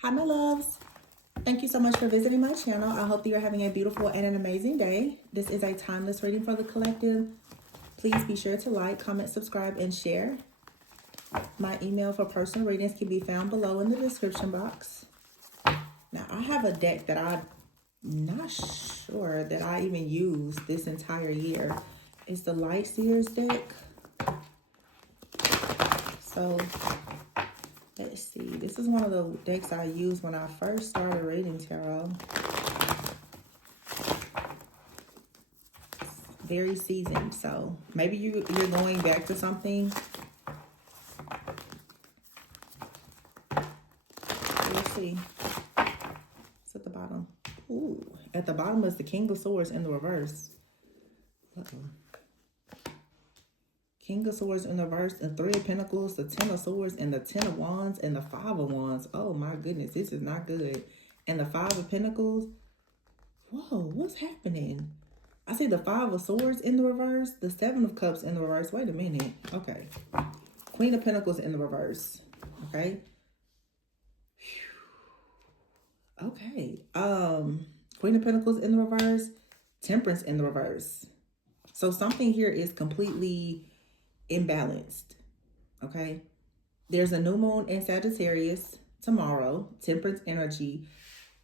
Hi, my loves. Thank you so much for visiting my channel. I hope that you're having a beautiful and an amazing day. This is a timeless reading for the collective. Please be sure to like, comment, subscribe, and share. My email for personal readings can be found below in the description box. Now, I have a deck that I'm not sure that I even used this entire year. It's the Light Seers deck. So, let's see. This is one of the decks I used when I first started reading tarot. Very seasoned, so maybe you're going back to something. Let's see. It's at the bottom. Ooh, at the bottom is the King of Swords in the reverse. King of Swords in the reverse, the Three of Pentacles, the Ten of Swords, and the Ten of Wands, and the Five of Wands. Oh my goodness, this is not good. And the Five of Pentacles. Whoa, what's happening? I see the Five of Swords in the reverse, the Seven of Cups in the reverse. Wait a minute. Okay. Queen of Pentacles in the reverse. Okay. Okay. Queen of Pentacles in the reverse, Temperance in the reverse. So something here is completely imbalanced. Okay. There's a new moon in Sagittarius tomorrow, Temperance energy.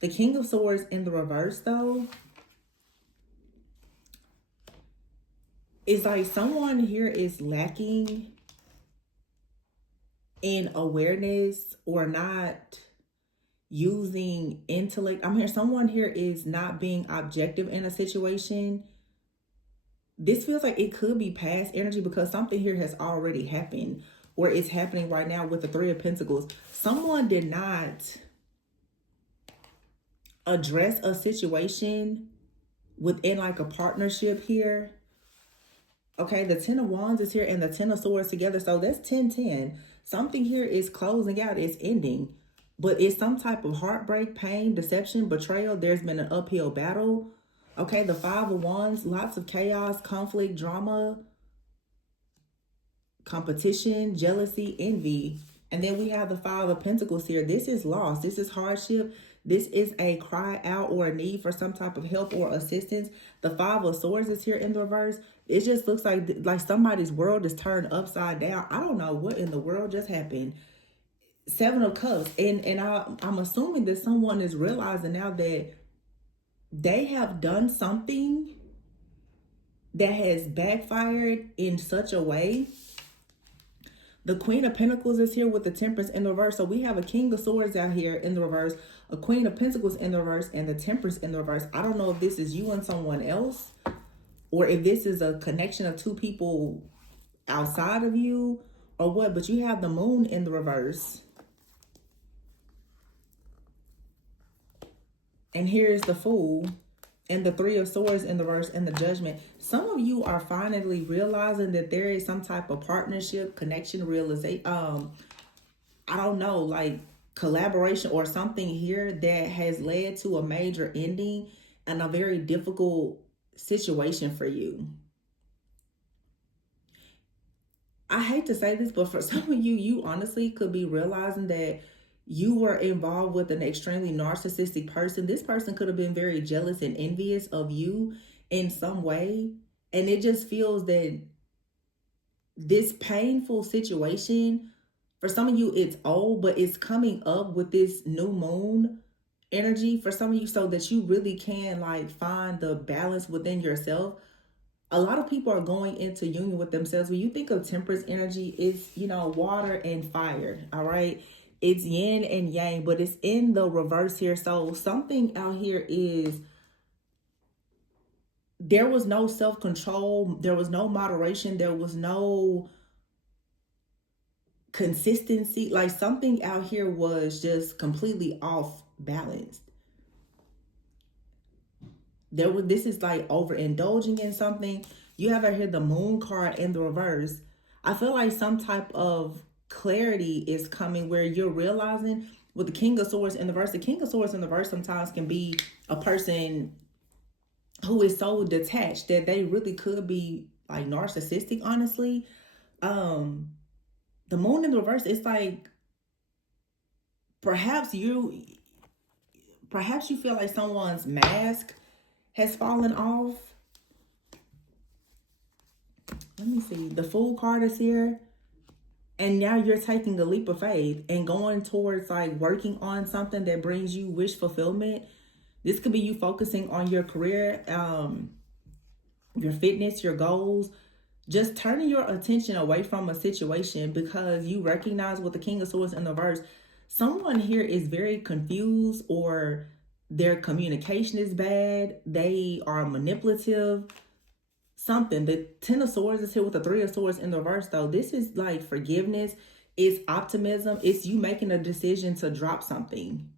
The King of Swords in the reverse, though, it's like someone here is lacking in awareness or not using intellect. I'm here. Someone here is not being objective in a situation. This feels like it could be past energy because something here has already happened or it's happening right now with the Three of Pentacles. Someone did not address a situation within like a partnership here. Okay, the Ten of Wands is here and the Ten of Swords together. So that's 10-10. Something here is closing out. It's ending. But it's some type of heartbreak, pain, deception, betrayal. There's been an uphill battle. Okay, the Five of Wands, lots of chaos, conflict, drama, competition, jealousy, envy. And then we have the Five of Pentacles here. This is loss. This is hardship. This is a cry out or a need for some type of help or assistance. The Five of Swords is here in the reverse. It just looks like somebody's world is turned upside down. I don't know what in the world just happened. Seven of Cups. And I'm assuming that someone is realizing now that they have done something that has backfired in such a way. The Queen of Pentacles is here with the Temperance in the reverse. So we have a King of Swords out here in the reverse, a Queen of Pentacles in the reverse, and the Temperance in the reverse. I don't know if this is you and someone else, or if this is a connection of two people outside of you, or what. But you have the Moon in the reverse. And here's the Fool. And the Three of Swords in the reverse and the Judgment. Some of you are finally realizing that there is some type of partnership, connection, realization. I don't know, like collaboration or something here that has led to a major ending and a very difficult situation for you. I hate to say this, but for some of you, you honestly could be realizing that you were involved with an extremely narcissistic person. This person could have been very jealous and envious of you in some way. And it just feels that this painful situation, for some of you, it's old, but it's coming up with this new moon energy for some of you so that you really can like find the balance within yourself. A lot of people are going into union with themselves. When you think of Temperance energy, it's, you know, water and fire, all right? It's yin and yang, but it's in the reverse here. So something out here is, there was no self-control. There was no moderation. There was no consistency. Like something out here was just completely off balanced. This is like overindulging in something. You have out here the Moon card in the reverse. I feel like some type of clarity is coming where you're realizing with the King of Swords in the reverse. The King of Swords in the reverse sometimes can be a person who is so detached that they really could be like narcissistic, honestly. The Moon in the reverse, it's like perhaps you feel like someone's mask has fallen off. Let me see. The Fool card is here. And now you're taking a leap of faith and going towards like working on something that brings you wish fulfillment. This could be you focusing on your career, your fitness, your goals, just turning your attention away from a situation because you recognize with the King of Swords in the verse, someone here is very confused or their communication is bad. They are manipulative. Something. The Ten of Swords is here with the Three of Swords in the reverse, though. This is like forgiveness. It's optimism. It's you making a decision to drop something.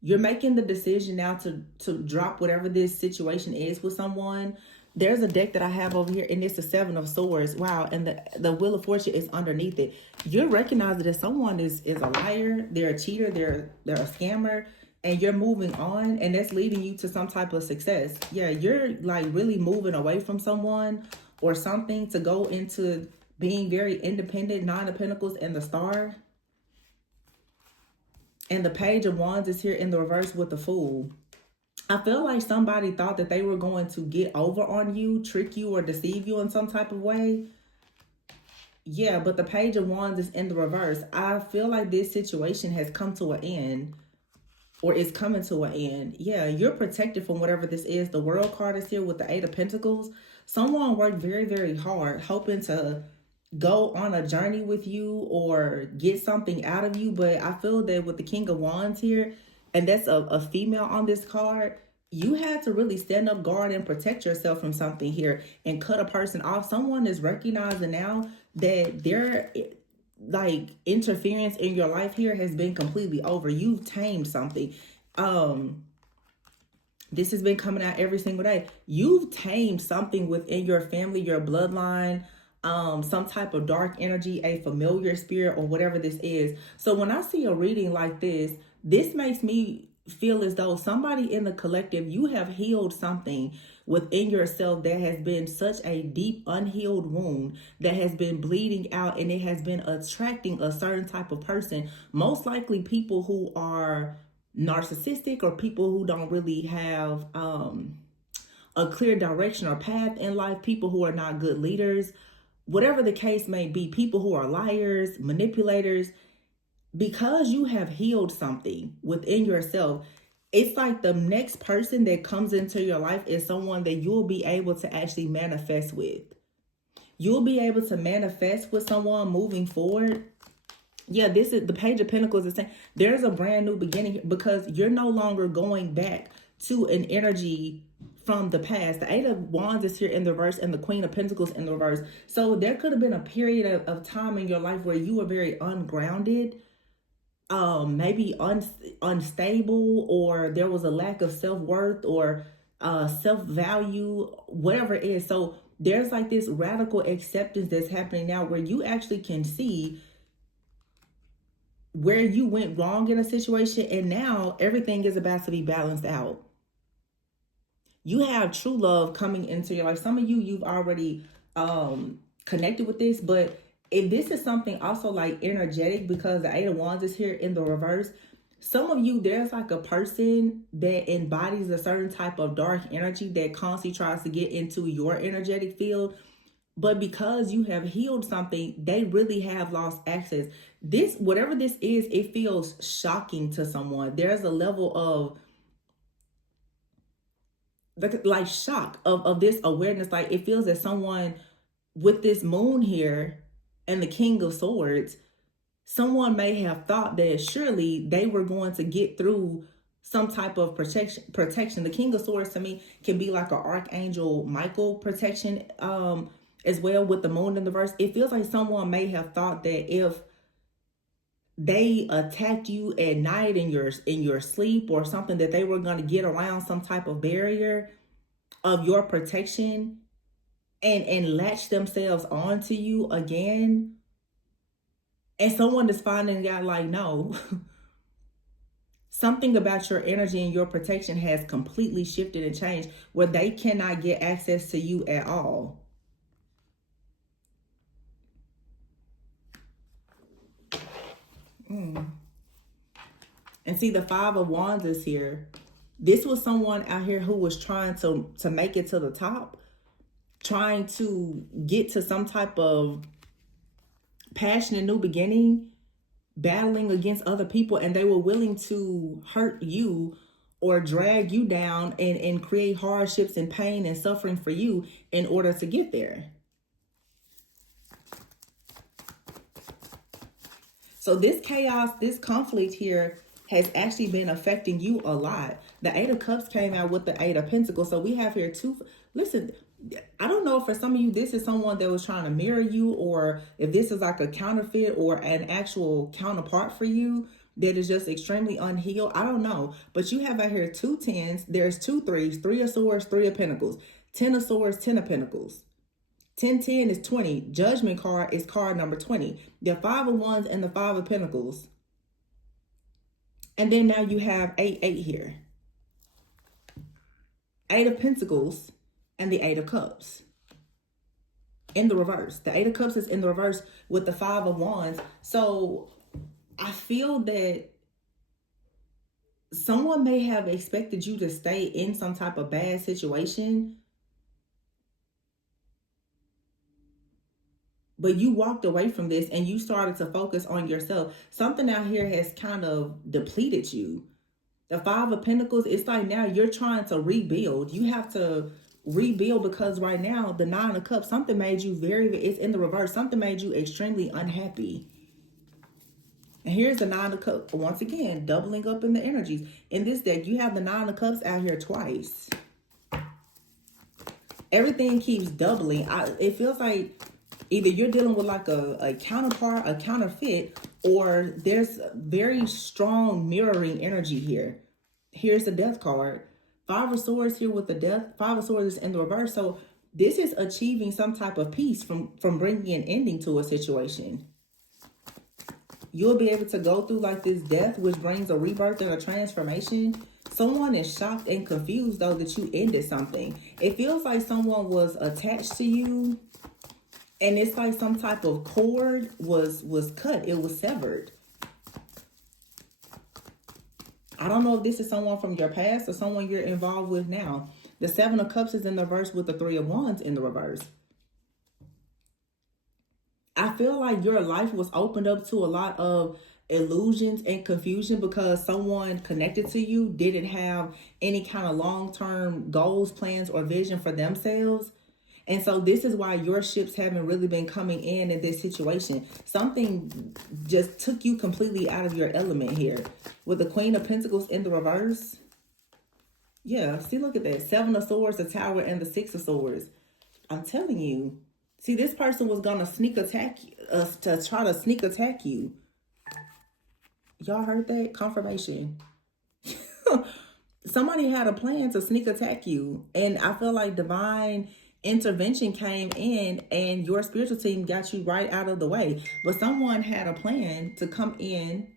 You're making the decision now to drop whatever this situation is with someone. There's a deck that I have over here, and it's the Seven of Swords. Wow. And the Wheel of Fortune is underneath it. You're recognizing that someone is a liar. They're a cheater. They're a scammer. And you're moving on, and that's leading you to some type of success. Yeah, you're like really moving away from someone or something to go into being very independent. Nine of Pentacles and the Star. And the Page of Wands is here in the reverse with the Fool. I feel like somebody thought that they were going to get over on you, trick you, or deceive you in some type of way. Yeah, but the Page of Wands is in the reverse. I feel like this situation has come to an end. Or is coming to an end. Yeah, you're protected from whatever this is. The World card is here with the Eight of Pentacles. Someone worked very, very hard hoping to go on a journey with you or get something out of you. But I feel that with the King of Wands here, and that's a female on this card, you had to really stand up guard and protect yourself from something here and cut a person off. Someone is recognizing now that they're like interference in your life here has been completely over. You've tamed something. This has been coming out every single day. You've tamed something within your family, your bloodline, some type of dark energy, a familiar spirit, or whatever this is. So when I see a reading like this makes me feel as though somebody in the collective, you have healed something within yourself that has been such a deep unhealed wound that has been bleeding out, and it has been attracting a certain type of person, most likely people who are narcissistic or people who don't really have a clear direction or path in life, people who are not good leaders, whatever the case may be, people who are liars, manipulators. Because you have healed something within yourself, it's like the next person that comes into your life is someone that you'll be able to actually manifest with. You'll be able to manifest with someone moving forward. Yeah, this is the Page of Pentacles is saying there's a brand new beginning because you're no longer going back to an energy from the past. The Eight of Wands is here in the reverse and the Queen of Pentacles in the reverse. So there could have been a period of time in your life where you were very ungrounded, maybe unstable, or there was a lack of self-worth or self-value, whatever it is. So there's like this radical acceptance that's happening now where you actually can see where you went wrong in a situation, and now everything is about to be balanced out. You have true love coming into your life. Some of you've already connected with this, but if this is something also like energetic, because the Eight of Wands is here in the reverse, some of you, there's like a person that embodies a certain type of dark energy that constantly tries to get into your energetic field. But because you have healed something, they really have lost access. This, whatever this is, it feels shocking to someone. There's a level of like shock of this awareness. Like it feels that someone with this moon here and the King of Swords, someone may have thought that surely they were going to get through some type of protection. The King of Swords to me can be like an Archangel Michael protection as well with the moon in the verse. It feels like someone may have thought that if they attacked you at night in your sleep or something, that they were going to get around some type of barrier of your protection and latch themselves onto you again. And someone is finding out like, no, something about your energy and your protection has completely shifted and changed where they cannot get access to you at all. And see, the Five of Wands is here. This was someone out here who was trying to make it to the top, trying to get to some type of passionate new beginning, battling against other people, and they were willing to hurt you or drag you down and create hardships and pain and suffering for you in order to get there. So this chaos, this conflict here has actually been affecting you a lot. The Eight of Cups came out with the Eight of Pentacles. So we have here two. Listen, I don't know if for some of you, this is someone that was trying to mirror you, or if this is like a counterfeit or an actual counterpart for you that is just extremely unhealed. I don't know. But you have out here two tens. There's two threes, Three of Swords, Three of Pentacles, Ten of Swords, Ten of Pentacles. 1010 is 20. Judgment card is card number 20. The Five of Wands and the Five of Pentacles. And then now you have 8 here. Eight of Pentacles and the Eight of Cups. In the reverse. The Eight of Cups is in the reverse with the Five of Wands. So I feel that someone may have expected you to stay in some type of bad situation, but you walked away from this and you started to focus on yourself. Something out here has kind of depleted you. The Five of Pentacles, it's like now you're trying to rebuild. You have to rebuild because right now, the Nine of Cups, something made you it's in the reverse. Something made you extremely unhappy. And here's the Nine of Cups. Once again, doubling up in the energies. In this deck, you have the Nine of Cups out here twice. Everything keeps doubling. It feels like either you're dealing with like a counterpart, a counterfeit, or there's very strong mirroring energy here. Here's the Death card. Five of Swords here with the Death. Five of Swords is in the reverse. So this is achieving some type of peace from bringing an ending to a situation. You'll be able to go through like this death, which brings a rebirth and a transformation. Someone is shocked and confused, though, that you ended something. It feels like someone was attached to you, and it's like some type of cord was cut. It was severed. I don't know if this is someone from your past or someone you're involved with now. The Seven of Cups is in the reverse with the Three of Wands in the reverse. I feel like your life was opened up to a lot of illusions and confusion because someone connected to you didn't have any kind of long-term goals, plans, or vision for themselves. And so this is why your ships haven't really been coming in this situation. Something just took you completely out of your element here. With the Queen of Pentacles in the reverse. Yeah, see, look at that. Seven of Swords, the Tower, and the Six of Swords. I'm telling you. See, this person was going to sneak attack us, to try to sneak attack you. Y'all heard that? Confirmation. Somebody had a plan to sneak attack you. And I feel like divine intervention came in and your spiritual team got you right out of the way. But someone had a plan to come in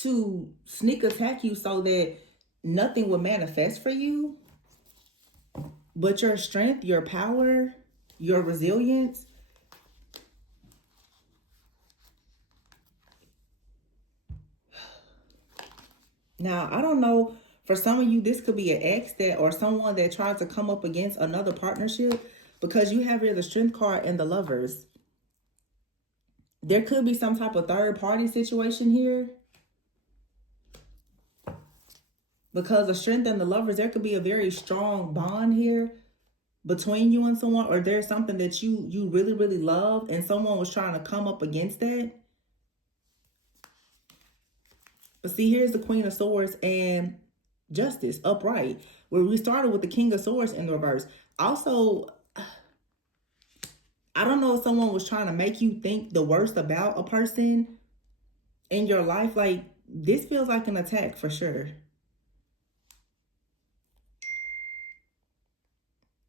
to sneak attack you so that nothing would manifest for you. But your strength, your power, your resilience. Now, I don't know, for some of you, this could be an ex that or someone that tried to come up against another partnership, because you have here the Strength card and the Lovers. There could be some type of third party situation here. Because the Strength and the Lovers, there could be a very strong bond here between you and someone, or there's something that you really, really love and someone was trying to come up against that. But see, here's the Queen of Swords and Justice upright, where we started with the King of Swords in the reverse. Also, I don't know if someone was trying to make you think the worst about a person in your life. Like, this feels like an attack for sure.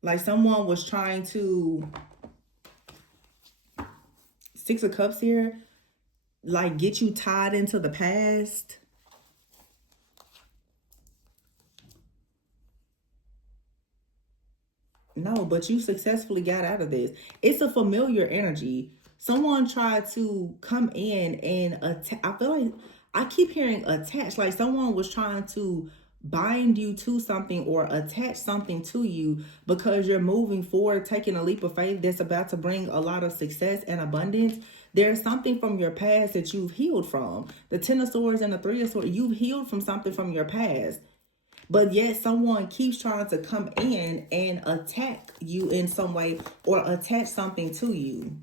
Like someone was trying to, Six of Cups here, like get you tied into the past. No, but you successfully got out of this. It's a familiar energy. Someone tried to come in and attack. I feel like I keep hearing attach, like someone was trying to bind you to something or attach something to you because you're moving forward, taking a leap of faith that's about to bring a lot of success and abundance. There's something from your past that you've healed from. The Ten of Swords and the Three of Swords, you've healed from something from your past. But yet someone keeps trying to come in and attack you in some way or attach something to you.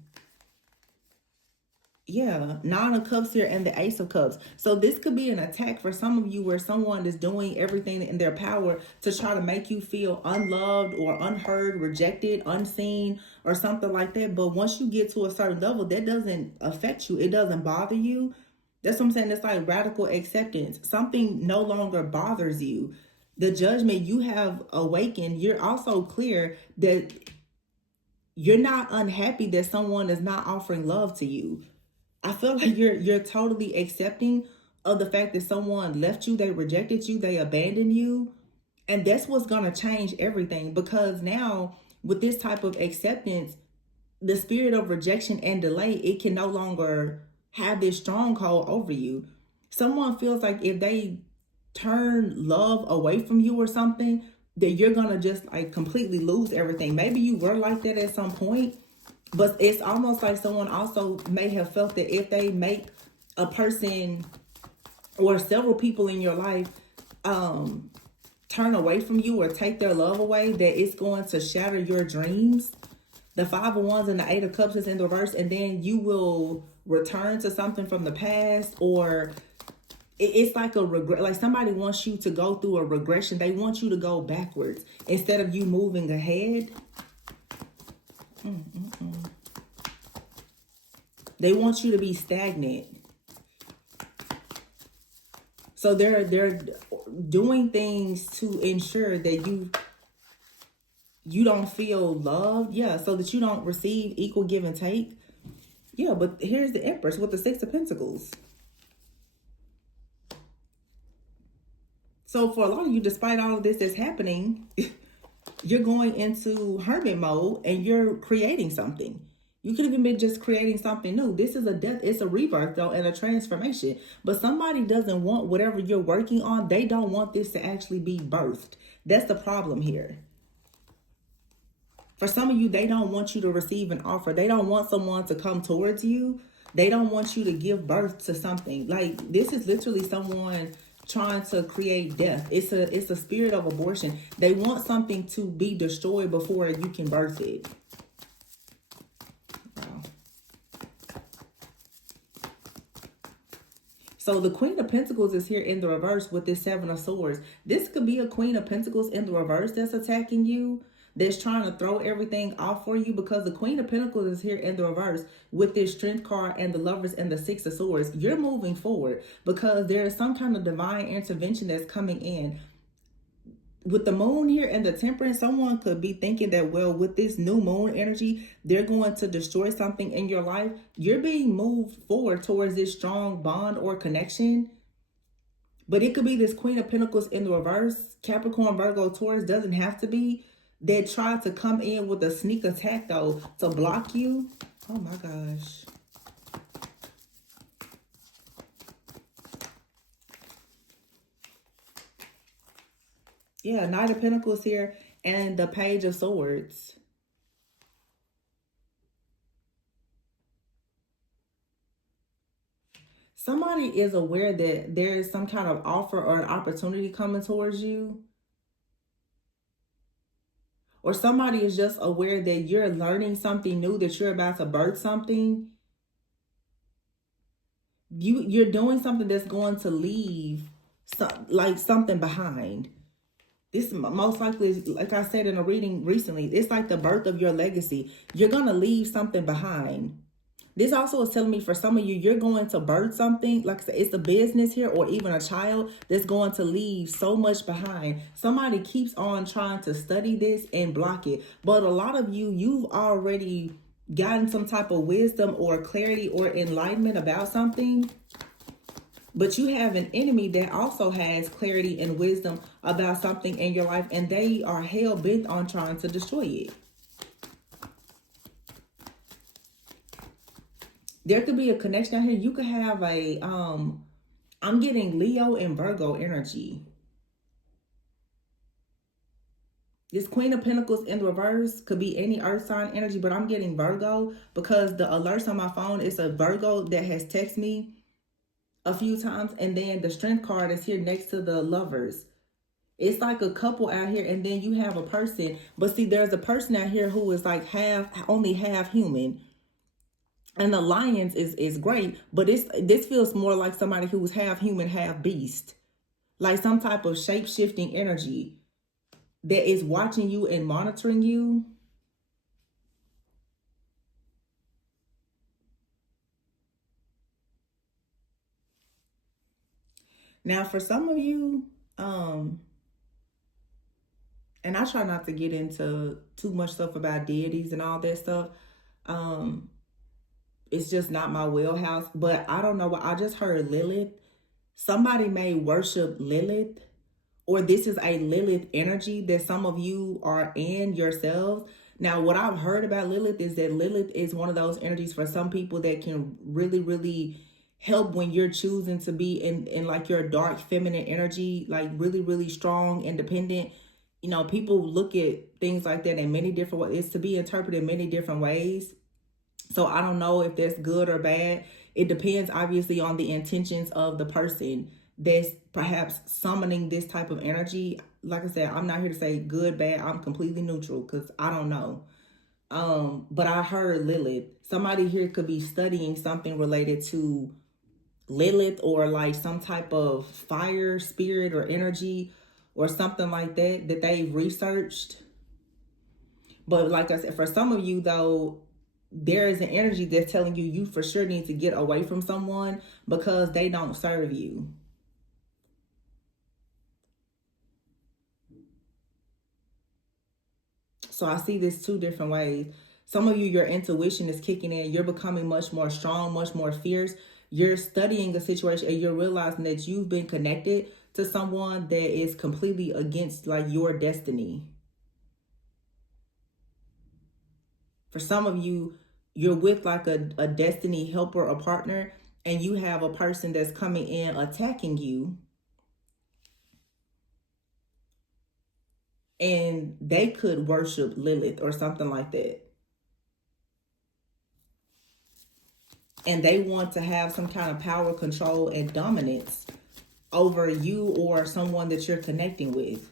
Yeah, Nine of Cups here and the Ace of Cups. So this could be an attack for some of you where someone is doing everything in their power to try to make you feel unloved or unheard, rejected, unseen, or something like that. But once you get to a certain level, that doesn't affect you. It doesn't bother you. That's what I'm saying. It's like radical acceptance. Something no longer bothers you. The judgment you have awakened, you're also clear that you're not unhappy that someone is not offering love to you. I feel like you're totally accepting of the fact that someone left you, they rejected you, they abandoned you. And that's what's going to change everything, because now with this type of acceptance, the spirit of rejection and delay, it can no longer have this stronghold over you. Someone feels like if they turn love away from you or something, that you're going to just like completely lose everything. Maybe you were like that at some point. But it's almost like someone also may have felt that if they make a person or several people in your life turn away from you or take their love away, that it's going to shatter your dreams. The Five of Wands and the Eight of Cups is in the reverse, and then you will return to something from the past, or it's like a regret. Like somebody wants you to go through a regression. They want you to go backwards instead of you moving ahead. They want you to be stagnant. So they're doing things to ensure that you don't feel loved. Yeah, so that you don't receive equal give and take. Yeah, but here's the Empress with the Six of Pentacles. So for a lot of you, despite all of this that's happening, you're going into hermit mode and you're creating something. You could have even been just creating something new. This is a death. It's a rebirth, though, and a transformation. But somebody doesn't want whatever you're working on. They don't want this to actually be birthed. That's the problem here. For some of you, they don't want you to receive an offer. They don't want someone to come towards you. They don't want you to give birth to something. Like, this is literally someone trying to create death. It's a spirit of abortion. They want something to be destroyed before you can birth it. Wow. So the Queen of Pentacles is here in the reverse with this Seven of Swords. This could be a Queen of Pentacles in the reverse that's attacking you, that's trying to throw everything off for you, because the Queen of Pentacles is here in the reverse with this Strength card and the Lovers and the Six of Swords. You're moving forward because there is some kind of divine intervention that's coming in. With the Moon here and the Temperance, someone could be thinking that, well, with this new moon energy, they're going to destroy something in your life. You're being moved forward towards this strong bond or connection. But it could be this Queen of Pentacles in the reverse. Capricorn, Virgo, Taurus, doesn't have to be. They try to come in with a sneak attack, though, to block you. Oh, my gosh. Yeah, Knight of Pentacles here and the Page of Swords. Somebody is aware that there is some kind of offer or an opportunity coming towards you. Or somebody is just aware that you're learning something new, that you're about to birth something. You're doing something that's going to leave something behind. This most likely is, like I said in a reading recently, it's like the birth of your legacy. You're going to leave something behind. This also is telling me for some of you, you're going to birth something, like I said, it's a business here or even a child that's going to leave so much behind. Somebody keeps on trying to study this and block it. But a lot of you, you've already gotten some type of wisdom or clarity or enlightenment about something. But you have an enemy that also has clarity and wisdom about something in your life, and they are hell-bent on trying to destroy it. There could be a connection out here. You could have a, I'm getting Leo and Virgo energy. This Queen of Pentacles in the reverse could be any earth sign energy, but I'm getting Virgo because the alerts on my phone is a Virgo that has texted me a few times. And then the Strength card is here next to the Lovers. It's like a couple out here, and then you have a person. But see, there's a person out here who is like only half human. And the Lions is great, but this feels more like somebody who was half human, half beast. Like some type of shape-shifting energy that is watching you and monitoring you. Now, for some of you, and I try not to get into too much stuff about deities and all that stuff. It's just not my wheelhouse, but I don't know what I just heard. Lilith. Somebody may worship Lilith, or this is a Lilith energy that some of you are in yourselves. Now, what I've heard about Lilith is that Lilith is one of those energies for some people that can really, really help when you're choosing to be in like your dark feminine energy, like really, really strong, independent. You know, people look at things like that in many different ways. It's to be interpreted in many different ways. So I don't know if that's good or bad. It depends obviously on the intentions of the person that's perhaps summoning this type of energy. Like I said, I'm not here to say good, bad. I'm completely neutral because I don't know. But I heard Lilith. Somebody here could be studying something related to Lilith, or like some type of fire spirit or energy or something like that they've researched. But like I said, for some of you though, there is an energy that's telling you for sure need to get away from someone because they don't serve you. So I see this two different ways. Some of you, your intuition is kicking in. You're becoming much more strong, much more fierce. You're studying a situation and you're realizing that you've been connected to someone that is completely against like your destiny. For some of you, you're with like a destiny helper, a partner, and you have a person that's coming in attacking you. And they could worship Lilith or something like that. And they want to have some kind of power, control, and dominance over you or someone that you're connecting with.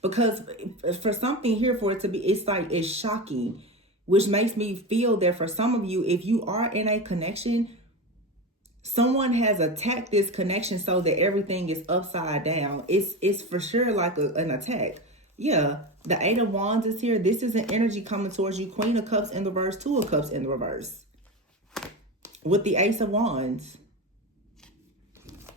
Because for something here for it to be, it's like, it's shocking, which makes me feel that for some of you, if you are in a connection, someone has attacked this connection so that everything is upside down. It's for sure like an attack. Yeah, the Eight of Wands is here. This is an energy coming towards you. Queen of Cups in the reverse, Two of Cups in the reverse. With the Ace of Wands.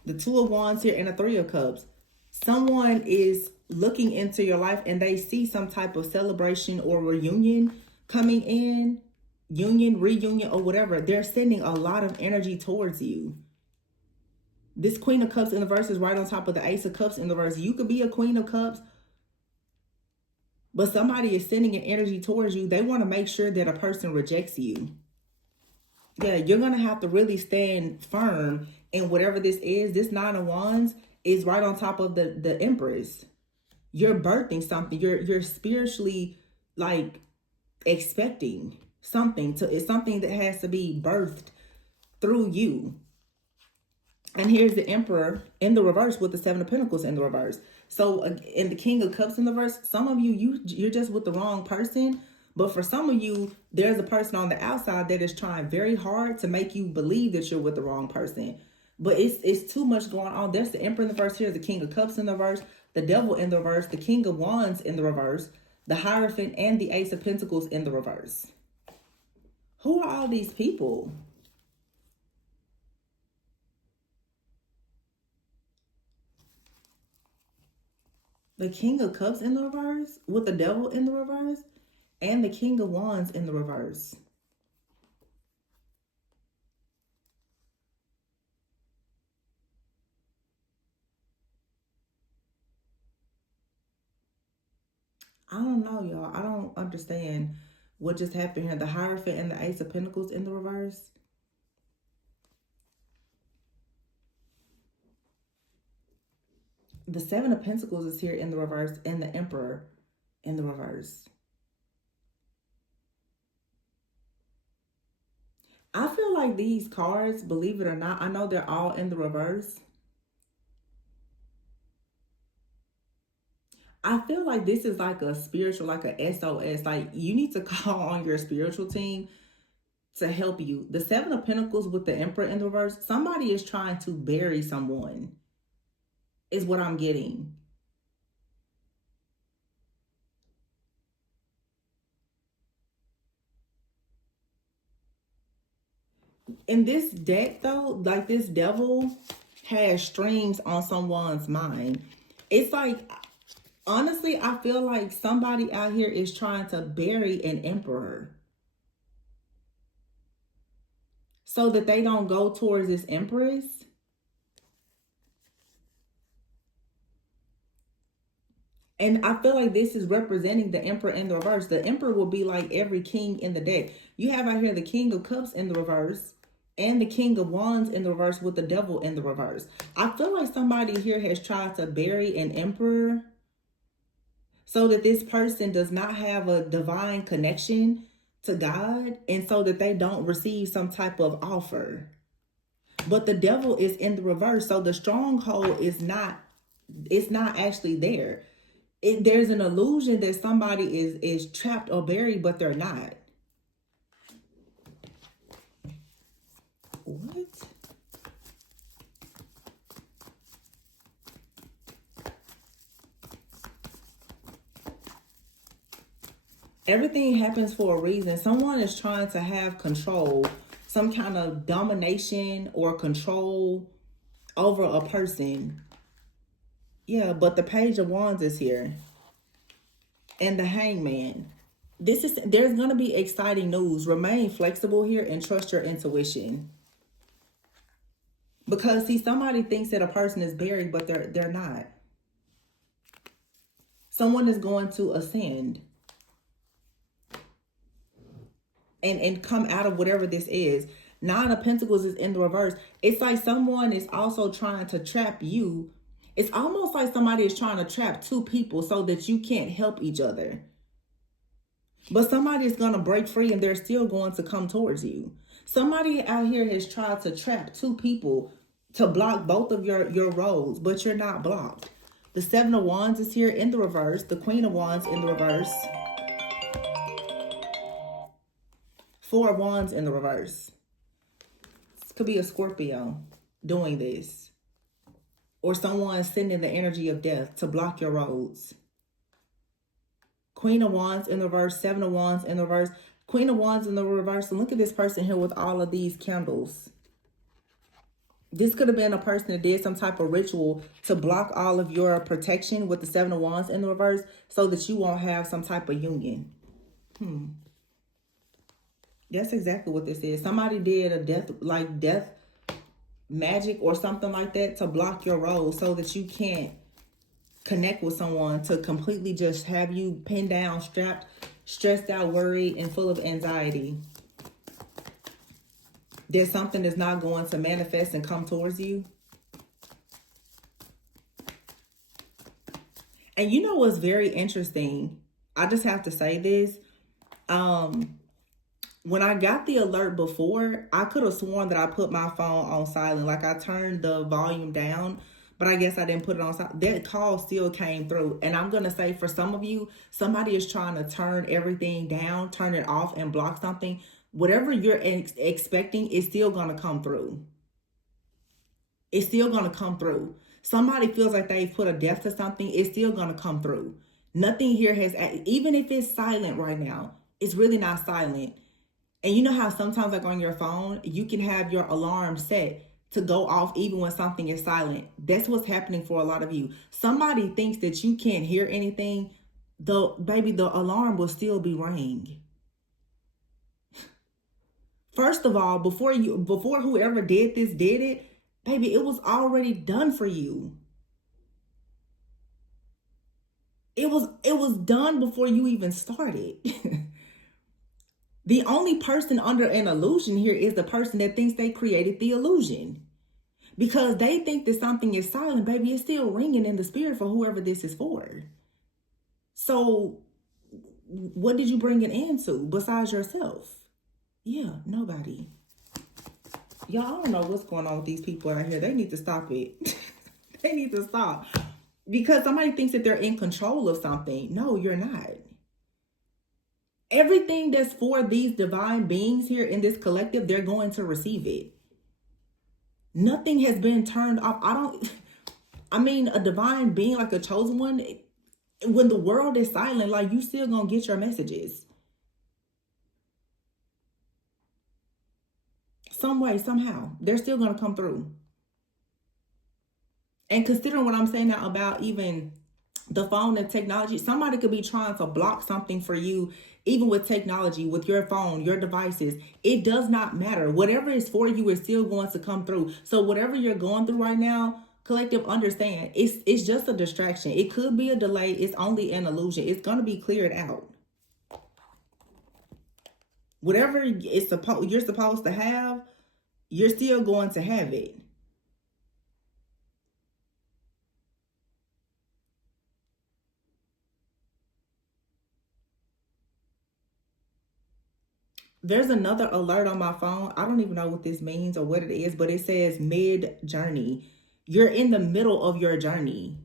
The Two of Wands here and the Three of Cups. Someone is looking into your life and they see some type of celebration or reunion coming in. Union, reunion, or whatever. They're sending a lot of energy towards you. This Queen of Cups in the reverse is right on top of the Ace of Cups in the reverse. You could be a Queen of Cups, but somebody is sending an energy towards you. They want to make sure that a person rejects you. Yeah, you're going to have to really stand firm in whatever this is. This Nine of Wands is right on top of the Empress. You're birthing something. You're spiritually like expecting something. It's something that has to be birthed through you. And here's the Emperor in the reverse with the Seven of Pentacles in the reverse. So in the King of Cups in the reverse, some of you're just with the wrong person. But for some of you, there's a person on the outside that is trying very hard to make you believe that you're with the wrong person. But it's too much going on. There's the Emperor in the reverse. Here's the King of Cups in the reverse, the Devil in the reverse, the King of Wands in the reverse, the Hierophant, and the Ace of Pentacles in the reverse. Who are all these people? The King of Cups in the reverse with the Devil in the reverse and the King of Wands in the reverse. I don't know, y'all. I don't understand. What just happened here? The Hierophant and the Ace of Pentacles in the reverse. The Seven of Pentacles is here in the reverse, and the Emperor in the reverse. I feel like these cards, believe it or not, I know they're all in the reverse. I feel like this is like a spiritual, like a SOS. Like, you need to call on your spiritual team to help you. The Seven of Pentacles with the Emperor in the reverse, somebody is trying to bury someone, is what I'm getting. In this deck, though, like, this devil has strings on someone's mind. It's like, honestly, I feel like somebody out here is trying to bury an emperor so that they don't go towards this empress. And I feel like this is representing the Emperor in the reverse. The Emperor will be like every king in the deck. You have out here the King of Cups in the reverse and the King of Wands in the reverse with the Devil in the reverse. I feel like somebody here has tried to bury an Emperor so that this person does not have a divine connection to God, and so that they don't receive some type of offer. But the Devil is in the reverse, so the stronghold is not, it's not actually there. There's an illusion that somebody is trapped or buried, but they're not. What? Everything happens for a reason. Someone is trying to have control, some kind of domination or control over a person. Yeah, but the Page of Wands is here. And the Hangman. There's going to be exciting news. Remain flexible here and trust your intuition. Because, see, somebody thinks that a person is buried, but they're not. Someone is going to ascend and come out of whatever this is. Nine of Pentacles is in the reverse. It's like someone is also trying to trap you. It's almost like somebody is trying to trap two people so that you can't help each other. But somebody is going to break free and they're still going to come towards you. Somebody out here has tried to trap two people to block both of your roads, but you're not blocked. The Seven of Wands is here in the reverse. The Queen of Wands in the reverse. Four of Wands in the reverse. This could be a Scorpio doing this. Or someone sending the energy of death to block your roads. Queen of Wands in the reverse. Seven of Wands in the reverse. Queen of Wands in the reverse. And look at this person here with all of these candles. This could have been a person that did some type of ritual to block all of your protection with the Seven of Wands in the reverse so that you won't have some type of union. That's exactly what this is. Somebody did a death magic or something like that to block your road so that you can't connect with someone, to completely just have you pinned down, strapped, stressed out, worried, and full of anxiety. There's something that's not going to manifest and come towards you. And you know what's very interesting? I just have to say this. When I got the alert before, I could have sworn that I put my phone on silent. Like, I turned the volume down, but I guess I didn't put it on silent. That call still came through. And I'm going to say, for some of you, somebody is trying to turn everything down, turn it off, and block something. Whatever you're expecting is still going to come through. It's still going to come through. Somebody feels like they've put a death to something. It's still going to come through. Nothing here has, even if it's silent right now, it's really not silent. And you know how sometimes, like on your phone, you can have your alarm set to go off even when something is silent. That's what's happening for a lot of you. Somebody thinks that you can't hear anything. The alarm will still be ringing. First of all, before whoever did this did it, baby, it was already done for you. It was done before you even started. The only person under an illusion here is the person that thinks they created the illusion. Because they think that something is silent, baby, it's still ringing in the spirit for whoever this is for. So what did you bring it into besides yourself? Yeah, nobody. Y'all, I don't know what's going on with these people out here. They need to stop it. They need to stop. Because somebody thinks that they're in control of something. No, you're not. Everything that's for these divine beings here in this collective, they're going to receive it. Nothing has been turned off. I mean, a divine being, like a chosen one, when the world is silent, like, you still gonna get your messages. Some way, somehow, they're still gonna come through. And considering what I'm saying now about even the phone and technology, somebody could be trying to block something for you, even with technology, with your phone, your devices. It does not matter. Whatever is for you is still going to come through. So whatever you're going through right now, collective, understand, it's just a distraction. It could be a delay. It's only an illusion. It's going to be cleared out. Whatever you're supposed to have, you're still going to have it. There's another alert on my phone. I don't even know what this means or what it is, but it says mid-journey. You're in the middle of your journey.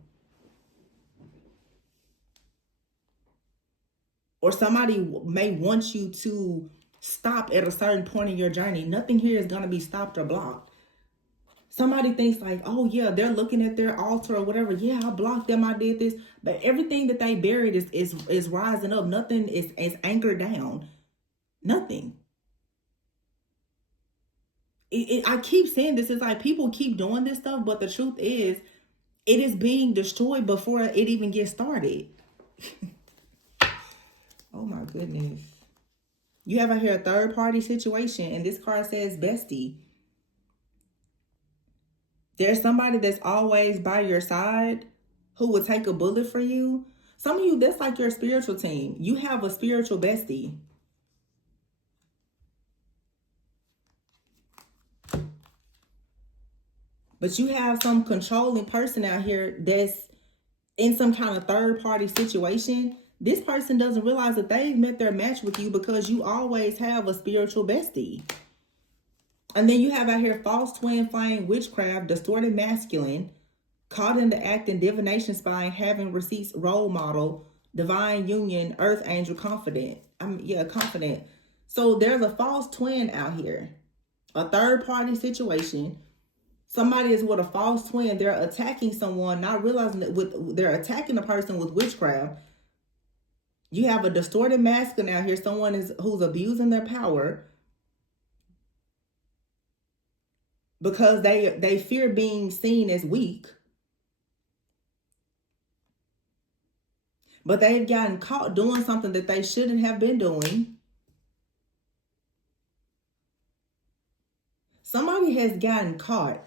Or somebody may want you to stop at a certain point in your journey. Nothing here is going to be stopped or blocked. Somebody thinks like, oh yeah, they're looking at their altar or whatever. Yeah, I blocked them, I did this. But everything that they buried is rising up. Nothing is anchored down. Nothing. I keep saying this. It's like people keep doing this stuff, but the truth is, it is being destroyed before it even gets started. Oh my goodness. You have out here a third party situation, and this card says bestie. There's somebody that's always by your side who will take a bullet for you. Some of you, that's like your spiritual team. You have a spiritual bestie. But you have some controlling person out here that's in some kind of third party situation. This person doesn't realize that they've met their match with you because you always have a spiritual bestie. And then you have out here false twin flame witchcraft, distorted masculine, caught in the act and divination spying, having receipts, role model, divine union, earth angel, confident. Confident. So there's a false twin out here, a third party situation. Somebody is with a false twin. They're attacking someone, not realizing that they're attacking a person with witchcraft. You have a distorted masculine out here. Someone who's abusing their power because they fear being seen as weak. But they've gotten caught doing something that they shouldn't have been doing. Somebody has gotten caught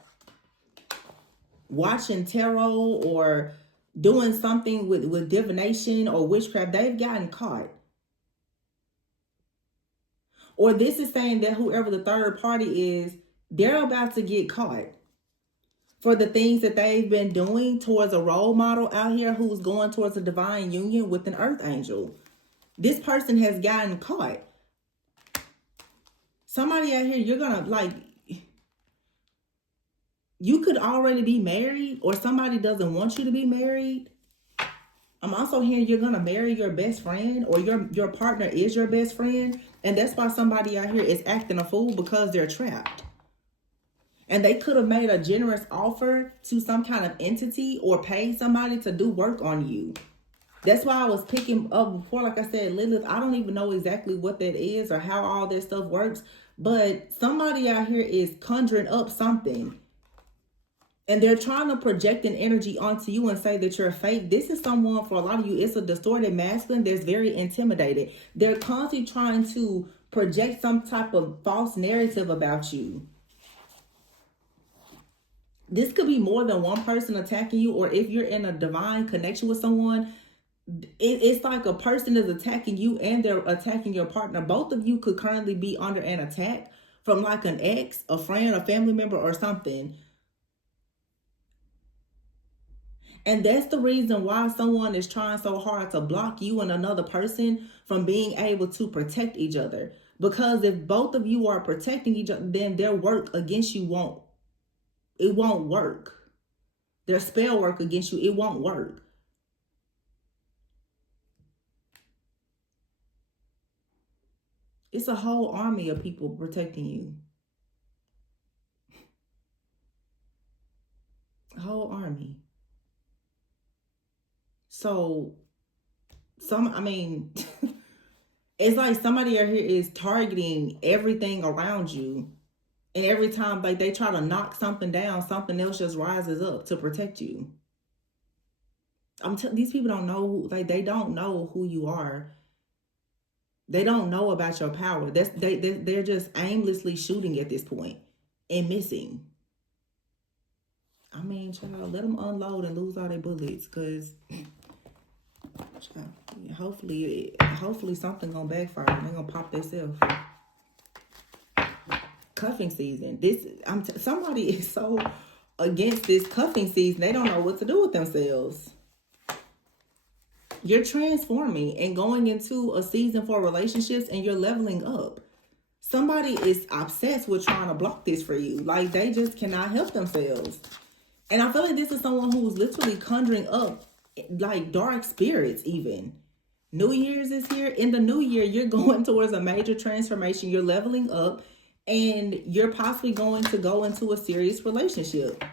watching tarot or doing something with divination or witchcraft. They've gotten caught. Or this is saying that whoever the third party is, they're about to get caught for the things that they've been doing towards a role model out here who's going towards a divine union with an earth angel. This person has gotten caught. Somebody out here, you're going to like, you could already be married, or somebody doesn't want you to be married. I'm also hearing you're going to marry your best friend, or your partner is your best friend. And that's why somebody out here is acting a fool, because they're trapped. And they could have made a generous offer to some kind of entity or paid somebody to do work on you. That's why I was picking up before, like I said, Lilith, I don't even know exactly what that is or how all that stuff works. But somebody out here is conjuring up something. And they're trying to project an energy onto you and say that you're fake. This is someone, for a lot of you, it's a distorted masculine that's very intimidated. They're constantly trying to project some type of false narrative about you. This could be more than one person attacking you, or if you're in a divine connection with someone, It's like a person is attacking you and they're attacking your partner. Both of you could currently be under an attack from like an ex, a friend, a family member, or something. And that's the reason why someone is trying so hard to block you and another person from being able to protect each other. Because if both of you are protecting each other, then their work against you won't work. Their spell work against you, it won't work. It's a whole army of people protecting you. A whole army. So I mean, it's like somebody out here is targeting everything around you. And every time like they try to knock something down, something else just rises up to protect you. These people don't know, like they don't know who you are. They don't know about your power. They're just aimlessly shooting at this point and missing. I mean, child, let them unload and lose all their bullets, cause hopefully something gonna backfire. They're gonna pop themselves. Cuffing season. Somebody is so against this cuffing season. They don't know what to do with themselves. You're transforming and going into a season for relationships, and you're leveling up. Somebody is obsessed with trying to block this for you. Like they just cannot help themselves. And I feel like this is someone who's literally conjuring up like dark spirits even. New Year's is here. In the new year, you're going towards a major transformation. You're leveling up and you're possibly going to go into a serious relationship.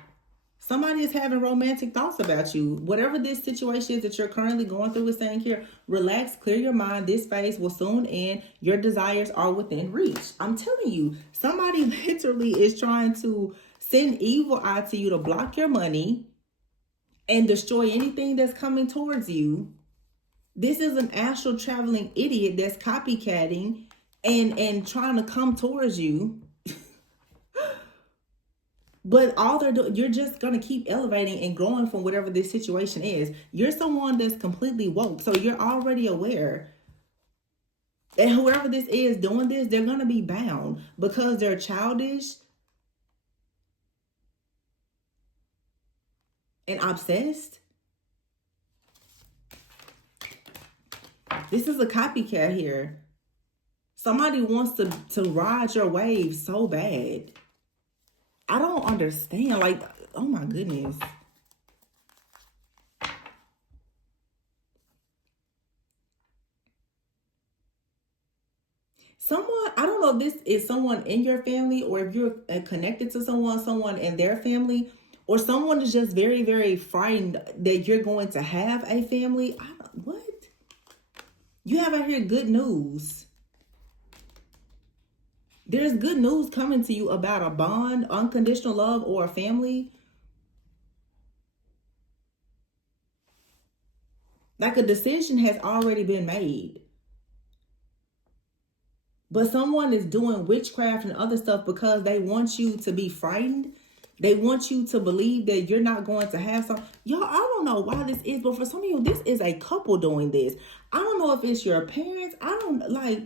Somebody is having romantic thoughts about you. Whatever this situation is that you're currently going through is saying here, relax, clear your mind. This phase will soon end. Your desires are within reach. I'm telling you, somebody literally is trying to send evil eye to you to block your money and destroy anything that's coming towards you. This is an astral traveling idiot that's copycatting and trying to come towards you. But all they're doing, you're just going to keep elevating and growing from whatever this situation is. You're someone that's completely woke. So you're already aware. And whoever this is doing this, they're going to be bound because they're childish and obsessed. This is a copycat here. Somebody wants to ride your wave so bad. I don't understand. Like, oh my goodness. Someone, I don't know if this is someone in your family or if you're connected to someone in their family, or someone is just very, very frightened that you're going to have a family. What? You have out here good news. There's good news coming to you about a bond, unconditional love, or a family. Like a decision has already been made. But someone is doing witchcraft and other stuff because they want you to be frightened. They want you to believe that you're not going to have some. Y'all, I don't know why this is, but for some of you, this is a couple doing this. I don't know if it's your parents. I don't like.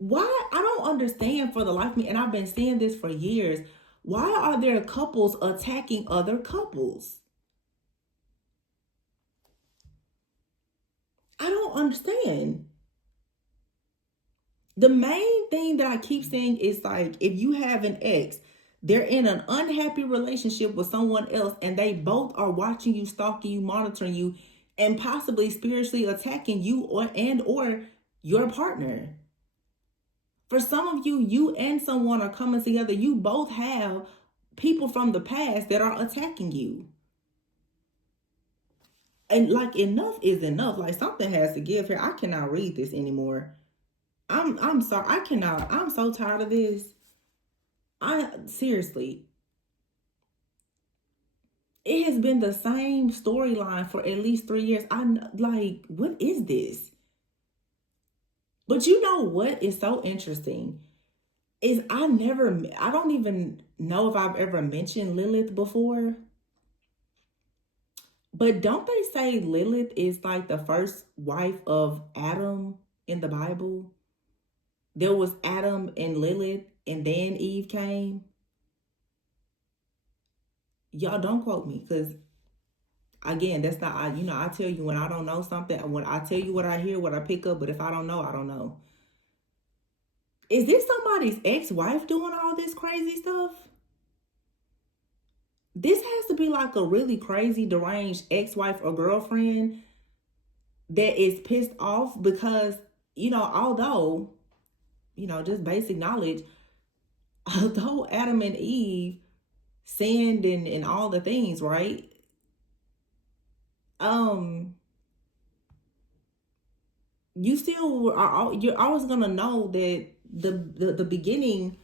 Why? I don't understand for the life of me, and I've been seeing this for years. Why are there couples attacking other couples? I don't understand. The main thing that I keep saying is like, if you have an ex, they're in an unhappy relationship with someone else, and they both are watching you, stalking you, monitoring you, and possibly spiritually attacking you or your partner. For some of you, you and someone are coming together. You both have people from the past that are attacking you. And like, enough is enough. Like, something has to give here. I cannot read this anymore. I'm sorry. I cannot. I'm so tired of this. Seriously. It has been the same storyline for at least 3 years. I'm like, what is this? But you know what is so interesting is I don't even know if I've ever mentioned Lilith before. But don't they say Lilith is like the first wife of Adam in the Bible? There was Adam and Lilith, and then Eve came. Y'all don't quote me, because again, that's not, I tell you when I don't know something, when I tell you what I hear, what I pick up, but if I don't know, I don't know. Is this somebody's ex-wife doing all this crazy stuff? This has to be like a really crazy, deranged ex-wife or girlfriend that is pissed off because, although, just basic knowledge, although Adam and Eve sinned and all the things, right? You still are, you're always gonna know that the beginning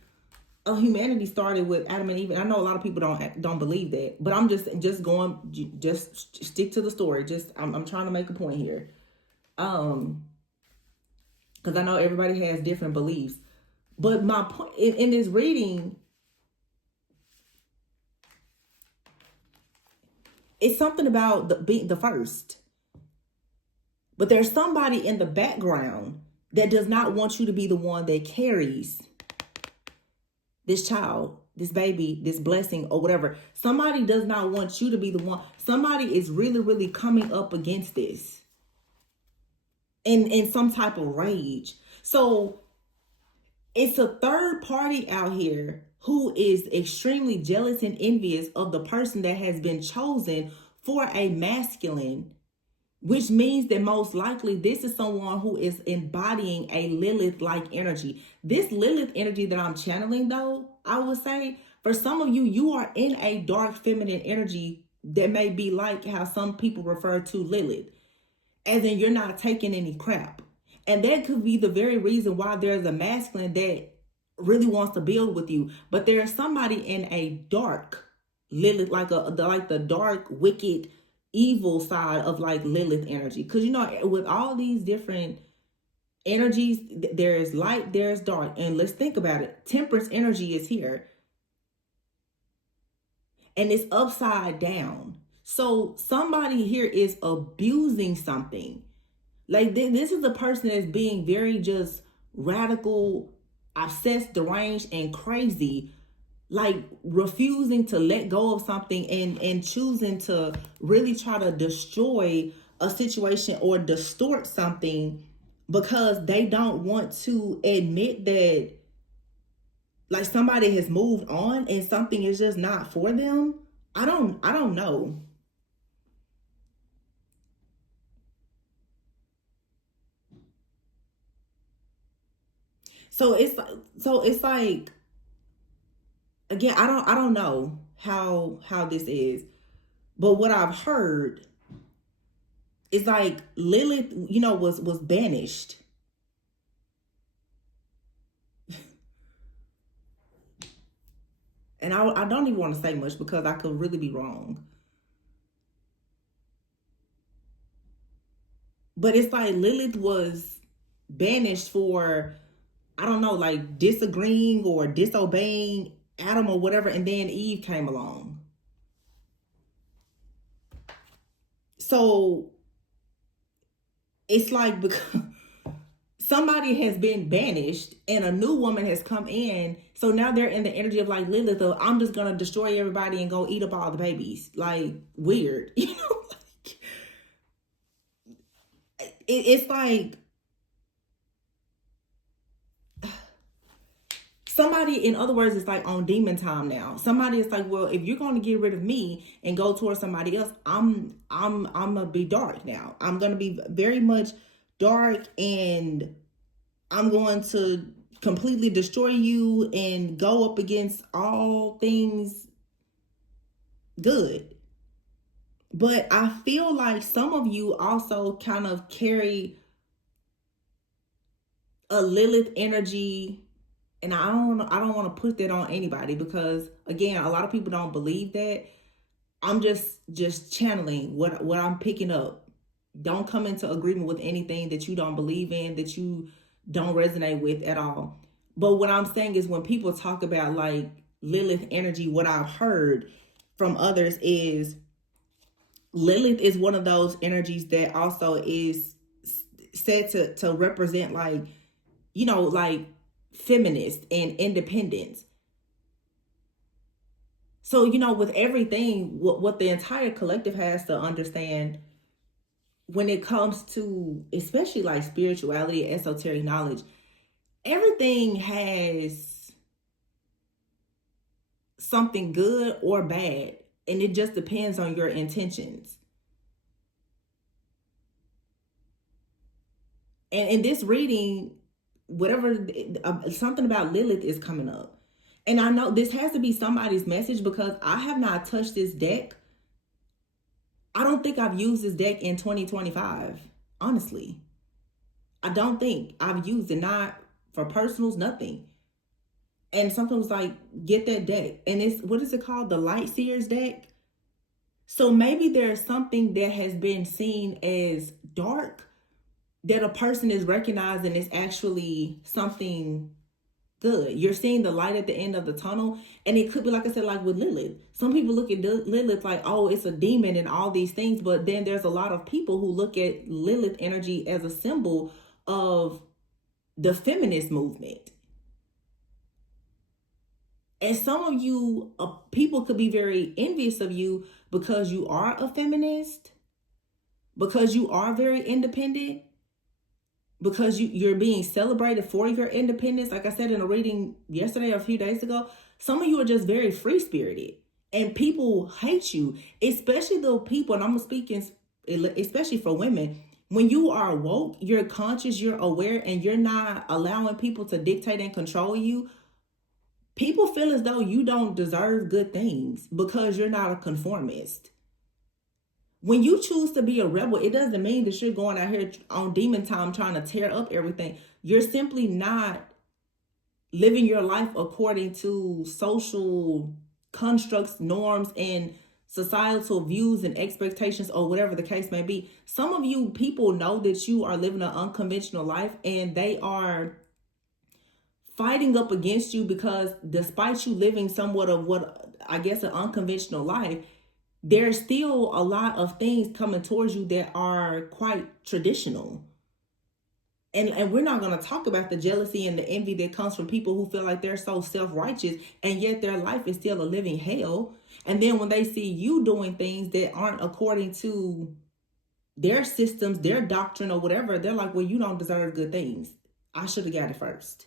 of humanity started with Adam and Eve. And I know a lot of people don't believe that, but I'm just stick to the story. I'm trying to make a point here, because I know everybody has different beliefs. But my point in this reading, it's something about being the first. But there's somebody in the background that does not want you to be the one that carries this child, this baby, this blessing, or whatever. Somebody does not want you to be the one. Somebody is really, really coming up against this in some type of rage. So it's a third party out here who is extremely jealous and envious of the person that has been chosen for a masculine, which means that most likely this is someone who is embodying a Lilith-like energy. This Lilith energy that I'm channeling, though, I would say, for some of you, you are in a dark feminine energy that may be like how some people refer to Lilith, as in you're not taking any crap. And that could be the very reason why there's a masculine that really wants to build with you. But there's somebody in a dark Lilith, like the dark, wicked, evil side of like Lilith energy. Because with all these different energies, there's light, there's dark. And let's think about it. Temperance energy is here. And it's upside down. So somebody here is abusing something. Like this is a person that's being very just radical, obsessed, deranged, and crazy. Like refusing to let go of something and choosing to really try to destroy a situation or distort something because they don't want to admit that like somebody has moved on and something is just not for them. I don't know. So it's like, again, I don't know how this is, but what I've heard is like Lilith, was banished. And I don't even want to say much because I could really be wrong. But it's like Lilith was banished for, I don't know, like disagreeing or disobeying Adam or whatever, and then Eve came along. So it's like because somebody has been banished and a new woman has come in, so now they're in the energy of like Lilith of, I'm just gonna destroy everybody and go eat up all the babies. Like, weird. It's like somebody, in other words, it's like on demon time now. Somebody is like, well, if you're going to get rid of me and go towards somebody else, I'm gonna be dark now. I'm gonna be very much dark, and I'm going to completely destroy you and go up against all things good. But I feel like some of you also kind of carry a Lilith energy, and I don't want to put that on anybody because again, a lot of people don't believe that. I'm just channeling what I'm picking up. Don't come into agreement with anything that you don't believe in, that you don't resonate with at all. But what I'm saying is when people talk about like Lilith energy, what I've heard from others is Lilith is one of those energies that also is said to represent, like, like feminist and independence. So, with everything, what the entire collective has to understand when it comes to, especially like spirituality, esoteric knowledge, everything has something good or bad, and it just depends on your intentions. And in this reading, whatever, something about Lilith is coming up. And I know this has to be somebody's message because I have not touched this deck. I don't think I've used this deck in 2025. Honestly, I don't think I've used it, not for personals, nothing. And something was like, get that deck. And it's, what is it called? The Light Seers deck. So maybe there's something that has been seen as dark that a person is recognizing is actually something good. You're seeing the light at the end of the tunnel. And it could be, like I said, like with Lilith. Some people look at Lilith like, oh, it's a demon and all these things. But then there's a lot of people who look at Lilith energy as a symbol of the feminist movement. And some of you, people could be very envious of you because you are a feminist, because you are very independent, because you're being celebrated for your independence. Like I said in a reading yesterday or a few days ago, some of you are just very free-spirited. And people hate you, especially the people, and I'm speaking especially for women. When you are woke, you're conscious, you're aware, and you're not allowing people to dictate and control you, people feel as though you don't deserve good things because you're not a conformist. When you choose to be a rebel, it doesn't mean that you're going out here on demon time trying to tear up everything. You're simply not living your life according to social constructs, norms, and societal views and expectations, or whatever the case may be. Some of you people know that you are living an unconventional life, and they are fighting up against you because despite you living somewhat of what I guess an unconventional life, there's still a lot of things coming towards you that are quite traditional. And we're not going to talk about the jealousy and the envy that comes from people who feel like they're so self-righteous and yet their life is still a living hell. And then when they see you doing things that aren't according to their systems, their doctrine, or whatever, they're like, well, you don't deserve good things. I should have got it first.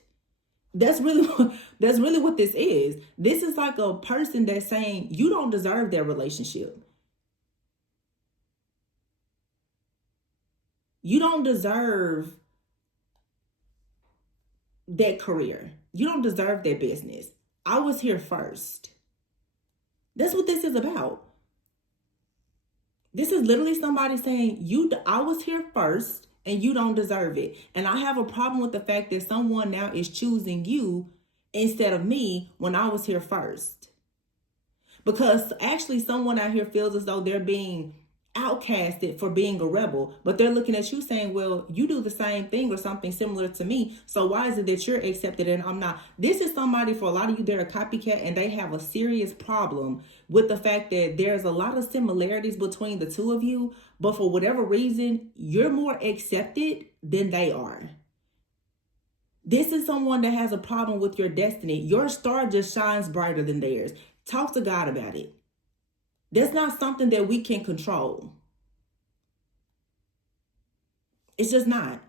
That's really what this is. This is like a person that's saying you don't deserve their relationship. You don't deserve that career. You don't deserve that business. I was here first. That's what this is about. This is literally somebody saying, I was here first and you don't deserve it. And I have a problem with the fact that someone now is choosing you instead of me when I was here first. Because actually someone out here feels as though they're being outcasted for being a rebel, but they're looking at you saying, well, you do the same thing or something similar to me, so why is it that you're accepted and I'm not? This is somebody, for a lot of you, they're a copycat, and they have a serious problem with the fact that there's a lot of similarities between the two of you, but for whatever reason, you're more accepted than they are. This is someone that has a problem with your destiny. Your star just shines brighter than theirs. Talk to God about it. That's not something that we can control. It's just not.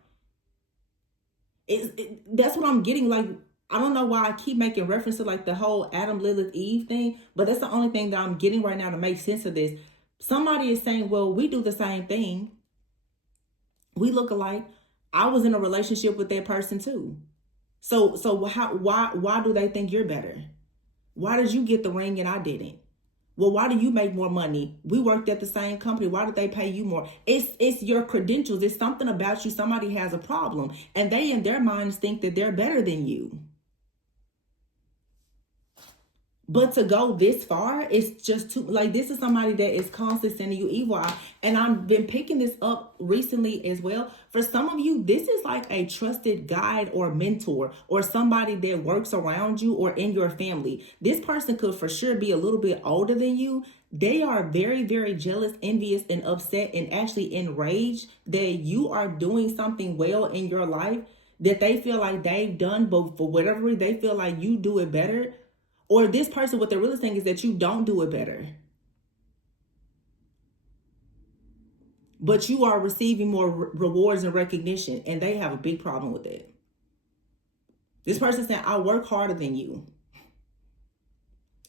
That's what I'm getting. Like, I don't know why I keep making reference to like the whole Adam, Lilith, Eve thing, but that's the only thing that I'm getting right now to make sense of this. Somebody is saying, well, we do the same thing. We look alike. I was in a relationship with that person too. So why do they think you're better? Why did you get the ring and I didn't? Well, why do you make more money? We worked at the same company. Why did they pay you more? It's your credentials. It's something about you. Somebody has a problem. And they, in their minds, think that they're better than you. But to go this far, it's just too, like, this is somebody that is constantly sending you evil. And I've been picking this up recently as well. For some of you, this is like a trusted guide or mentor or somebody that works around you or in your family. This person could for sure be a little bit older than you. They are very, very jealous, envious, and upset, and actually enraged that you are doing something well in your life that they feel like they've done, but for whatever reason, they feel like you do it better. Or this person, what they're really saying is that you don't do it better. But you are receiving more rewards and recognition, and they have a big problem with that. This person saying, I work harder than you.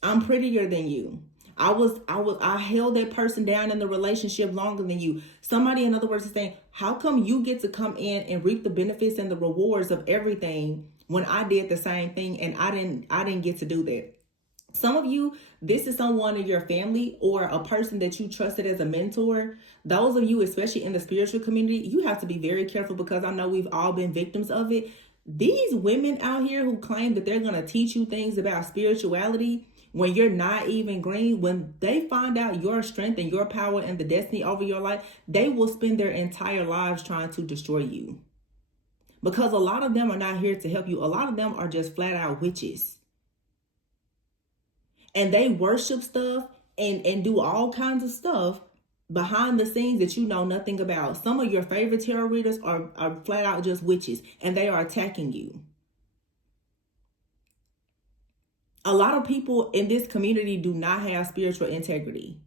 I'm prettier than you. I held that person down in the relationship longer than you. Somebody, in other words, is saying, how come you get to come in and reap the benefits and the rewards of everything when I did the same thing and I didn't get to do that? Some of you, this is someone in your family or a person that you trusted as a mentor. Those of you, especially in the spiritual community, you have to be very careful, because I know we've all been victims of it. These women out here who claim that they're going to teach you things about spirituality when you're not even green, when they find out your strength and your power and the destiny over your life, they will spend their entire lives trying to destroy you. Because a lot of them are not here to help you. A lot of them are just flat out witches. And they worship stuff and do all kinds of stuff behind the scenes that you know nothing about. Some of your favorite tarot readers are flat out just witches, and they are attacking you. A lot of people in this community do not have spiritual integrity.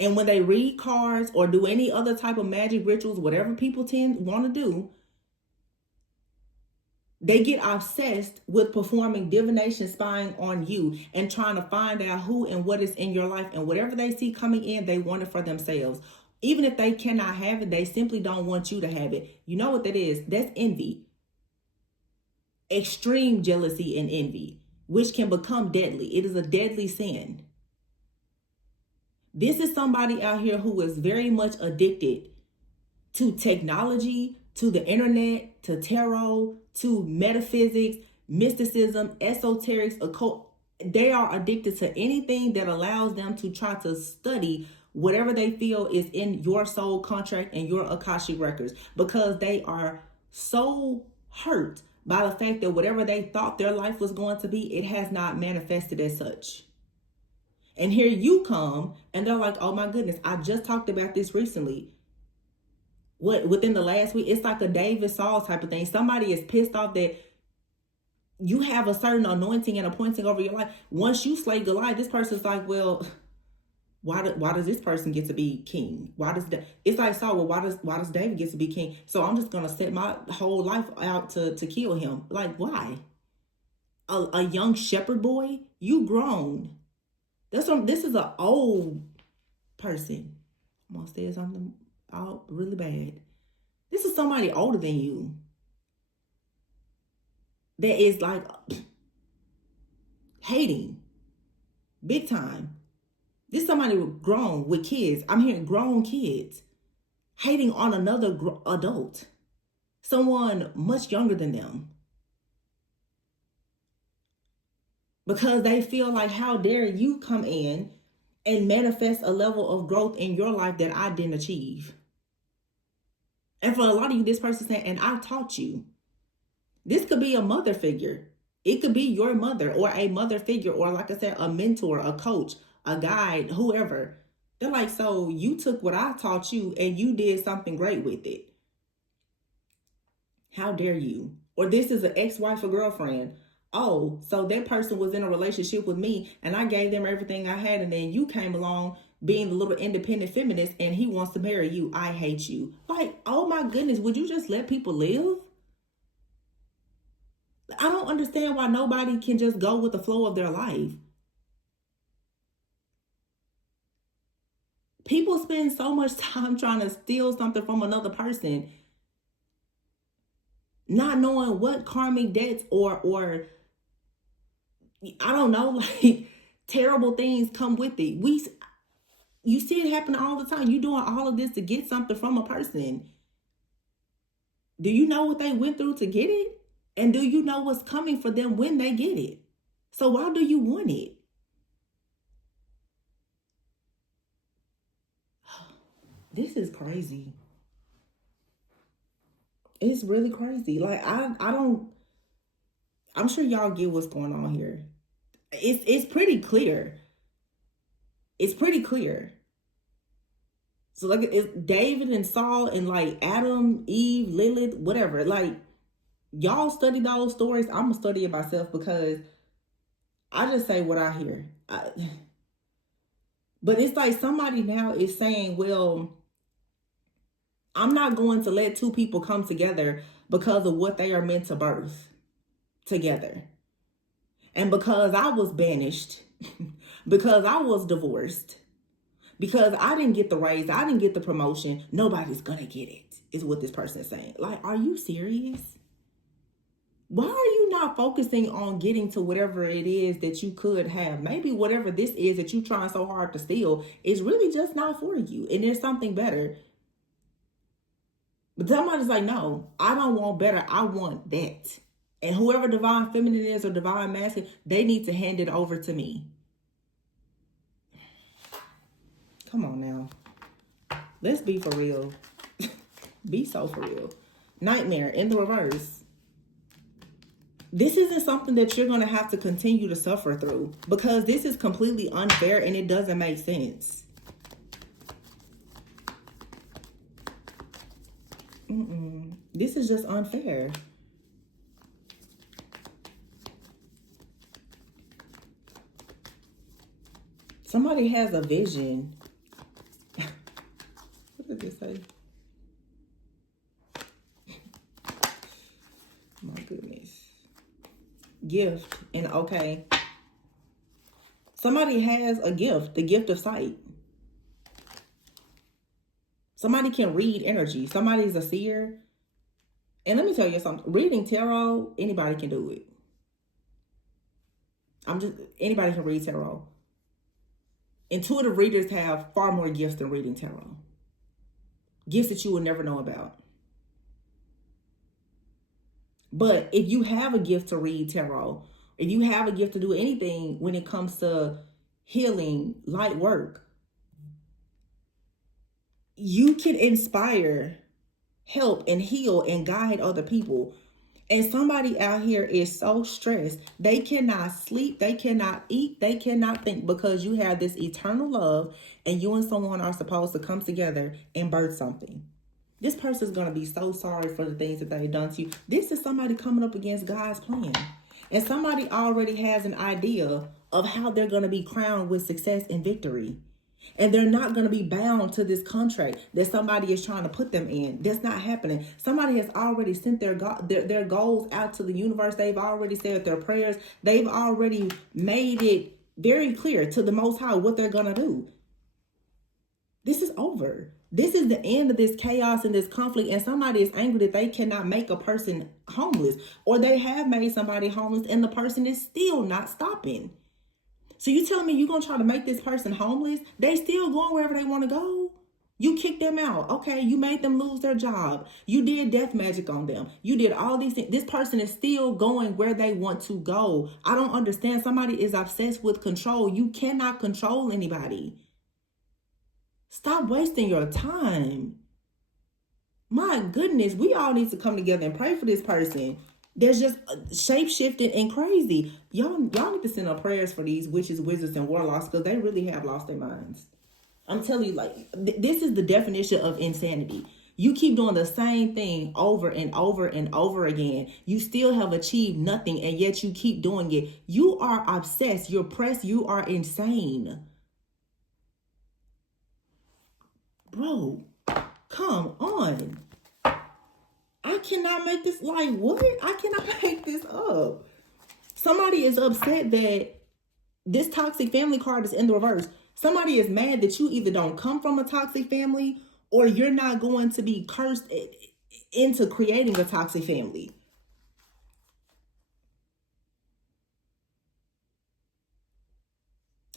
And when they read cards or do any other type of magic rituals, whatever people want to do, they get obsessed with performing divination, spying on you, and trying to find out who and what is in your life. And whatever they see coming in, they want it for themselves. Even if they cannot have it, they simply don't want you to have it. You know what that is? That's envy. Extreme jealousy and envy, which can become deadly. It is a deadly sin. This is somebody out here who is very much addicted to technology, to the internet, to tarot, to metaphysics, mysticism, esoterics, occult. They are addicted to anything that allows them to try to study whatever they feel is in your soul contract and your Akashic records, because they are so hurt by the fact that whatever they thought their life was going to be, it has not manifested as such. And here you come and they're like, oh my goodness, I just talked about this recently. Within the last week, it's like a David Saul type of thing. Somebody is pissed off that you have a certain anointing and appointing over your life. Once you slay Goliath, this person's like, well, why does this person get to be king? It's like Saul, well, why does David get to be king? So I'm just gonna set my whole life out to kill him. Like, why? A young shepherd boy? You grown. This is an old person. I'm gonna say something all really bad. This is somebody older than you that is like hating big time. This is somebody grown with kids. I'm hearing grown kids hating on another adult, someone much younger than them, because they feel like, how dare you come in and manifest a level of growth in your life that I didn't achieve. And for a lot of you, this person saying, and I taught you. This could be a mother figure. It could be your mother or a mother figure, or like I said, a mentor, a coach, a guide, whoever. They're like, so you took what I taught you and you did something great with it. How dare you? Or this is an ex-wife or girlfriend. Oh, so that person was in a relationship with me and I gave them everything I had, and then you came along being the little independent feminist and he wants to marry you. I hate you. Like, oh my goodness, would you just let people live? I don't understand why nobody can just go with the flow of their life. People spend so much time trying to steal something from another person, not knowing what karmic debts or I don't know, like terrible things come with it. You see it happen all the time. You doing all of this to get something from a person. Do you know what they went through to get it? And do you know what's coming for them when they get it? So why do you want it? This is crazy. It's really crazy. Like I'm sure y'all get what's going on here. It's pretty clear. It's pretty clear. So like it's David and Saul and like Adam, Eve, Lilith, whatever. Like y'all study those stories. I'm gonna study it myself because I just say what I hear. But it's like somebody now is saying, well, I'm not going to let two people come together because of what they are meant to birth together. And because I was banished, because I was divorced, because I didn't get the raise, I didn't get the promotion, nobody's gonna get it, is what this person is saying. Like, are you serious? Why are you not focusing on getting to whatever it is that you could have? Maybe whatever this is that you're trying so hard to steal is really just not for you. And there's something better. But somebody's like, no, I don't want better. I want that. And whoever divine feminine is or divine masculine, they need to hand it over to me. Come on now. Let's be for real. Be so for real. Nightmare in the reverse. This isn't something that you're going to have to continue to suffer through because this is completely unfair and it doesn't make sense. This is just unfair. Somebody has a vision. What did this say? My goodness. Gift. And okay. Somebody has a gift. The gift of sight. Somebody can read energy. Somebody's a seer. And let me tell you something. Reading tarot, anybody can do it. Anybody can read tarot. Intuitive readers have far more gifts than reading tarot. Gifts that you will never know about. But if you have a gift to read tarot, if you have a gift to do anything when it comes to healing, light work, you can inspire, help, and heal and guide other people. And somebody out here is so stressed, they cannot sleep, they cannot eat, they cannot think because you have this eternal love and you and someone are supposed to come together and birth something. This person is going to be so sorry for the things that they've done to you. This is somebody coming up against God's plan. And somebody already has an idea of how they're going to be crowned with success and victory. And they're not going to be bound to this contract that somebody is trying to put them in. That's not happening. Somebody has already sent their goals out to the universe. They've already said their prayers. They've already made it very clear to the Most High what they're going to do. This is over. This is the end of this chaos and this conflict. And somebody is angry that they cannot make a person homeless. Or they have made somebody homeless and the person is still not stopping. So you telling me you're going to try to make this person homeless? They still going wherever they want to go? You kicked them out. Okay, you made them lose their job. You did death magic on them. You did all these things. This person is still going where they want to go. I don't understand. Somebody is obsessed with control. You cannot control anybody. Stop wasting your time. My goodness, we all need to come together and pray for this person. They're just shape-shifting and crazy. Y'all need to send up prayers for these witches, wizards, and warlocks because they really have lost their minds. I'm telling you, like, this is the definition of insanity. You keep doing the same thing over and over and over again. You still have achieved nothing, and yet you keep doing it. You are obsessed. You're pressed. You are insane. Bro, come on. I cannot make this, like, what? I cannot make this up. Somebody is upset that this toxic family card is in the reverse. Somebody is mad that you either don't come from a toxic family or you're not going to be cursed into creating a toxic family.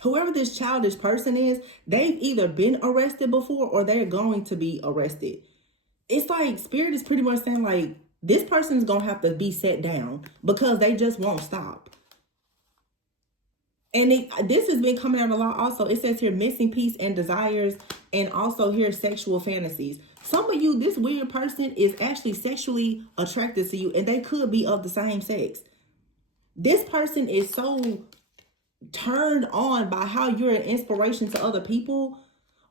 Whoever this childish person is, they've either been arrested before or they're going to be arrested. It's like Spirit is pretty much saying, like, this person is going to have to be set down because they just won't stop. And this has been coming out a lot also. It says here missing piece and desires, and also here sexual fantasies. Some of you, this weird person is actually sexually attracted to you, and they could be of the same sex. This person is so turned on by how you're an inspiration to other people,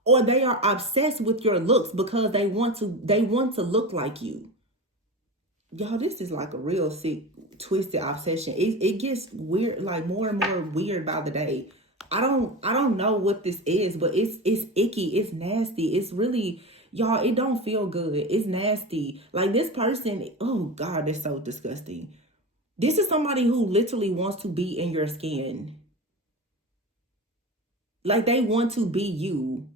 or they are obsessed with your looks because they want to look like you. Y'all, this is like a real sick, twisted obsession. It gets weird, like more and more weird by the day. I don't know what this is, but it's icky, it's nasty, it's really, y'all, it don't feel good. It's nasty. Like this person, oh God, that's so disgusting. This is somebody who literally wants to be in your skin. Like they want to be you.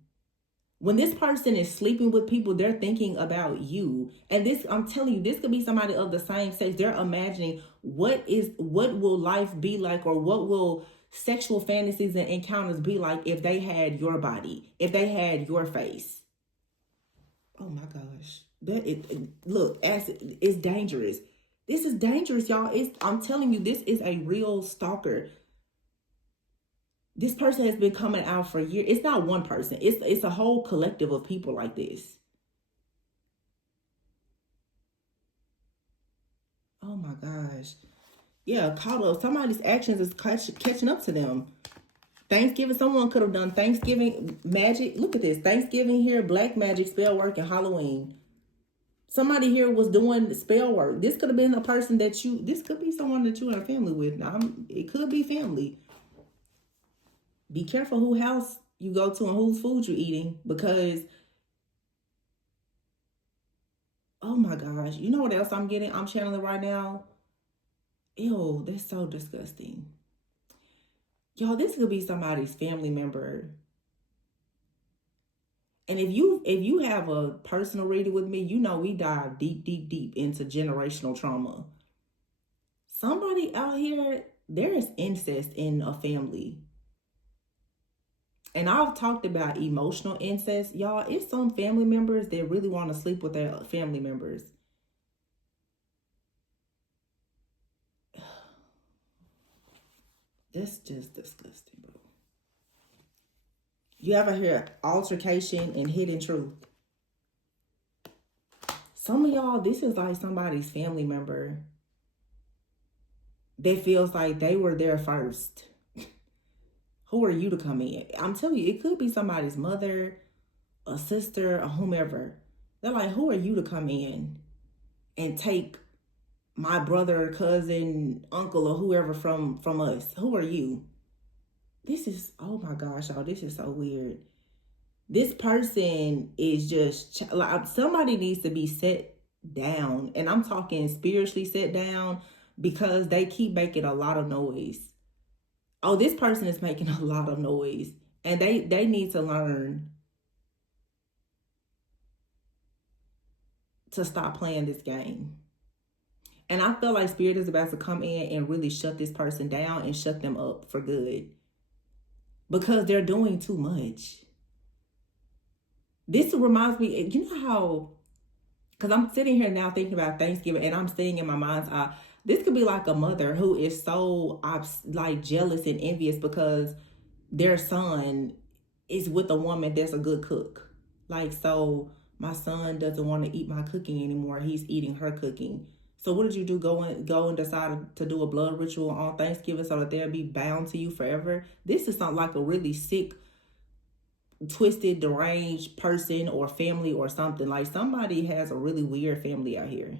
When this person is sleeping with people, they're thinking about you. And this, I'm telling you, this could be somebody of the same sex. They're imagining what will life be like, or what will sexual fantasies and encounters be like if they had your body, if they had your face. Oh my gosh. Look, acid, it's dangerous. This is dangerous, y'all. I'm telling you, this is a real stalker. This person has been coming out for years. It's not one person. It's a whole collective of people like this. Oh my gosh. Yeah, caught up. Somebody's actions is catching up to them. Thanksgiving, someone could have done Thanksgiving magic. Look at this. Thanksgiving here, black magic, spell work, and Halloween. Somebody here was doing spell work. This could have been a person this could be someone that you're in a family with. Now, it could be family. Be careful who house you go to and whose food you're eating, because oh my gosh, you know what else I'm getting? I'm channeling right now. Ew, that's so disgusting. Y'all, this could be somebody's family member. And if you have a personal reading with me, you know we dive deep, deep, deep into generational trauma. Somebody out here, there is incest in a family. And I've talked about emotional incest. Y'all, it's some family members that really want to sleep with their family members. That's just disgusting, bro. You ever hear altercation and hidden truth? Some of y'all, this is like somebody's family member that feels like they were there first. Who are you to come in? I'm telling you, it could be somebody's mother, a sister, or whomever. They're like, who are you to come in and take my brother, cousin, uncle, or whoever from us? Who are you? This is, oh my gosh, y'all, this is so weird. This person is just, like, somebody needs to be set down. And I'm talking spiritually set down, because they keep making a lot of noise. Oh, this person is making a lot of noise, and they need to learn to stop playing this game. And I feel like Spirit is about to come in and really shut this person down and shut them up for good, because they're doing too much. This reminds me, you know how, because I'm sitting here now thinking about Thanksgiving, and I'm seeing in my mind's eye, this could be like a mother who is so like jealous and envious because their son is with a woman that's a good cook. Like, so my son doesn't want to eat my cooking anymore. He's eating her cooking. So what did you do? Go and decide to do a blood ritual on Thanksgiving so that they'll be bound to you forever? This is not like a really sick, twisted, deranged person or family or something. Like, somebody has a really weird family out here.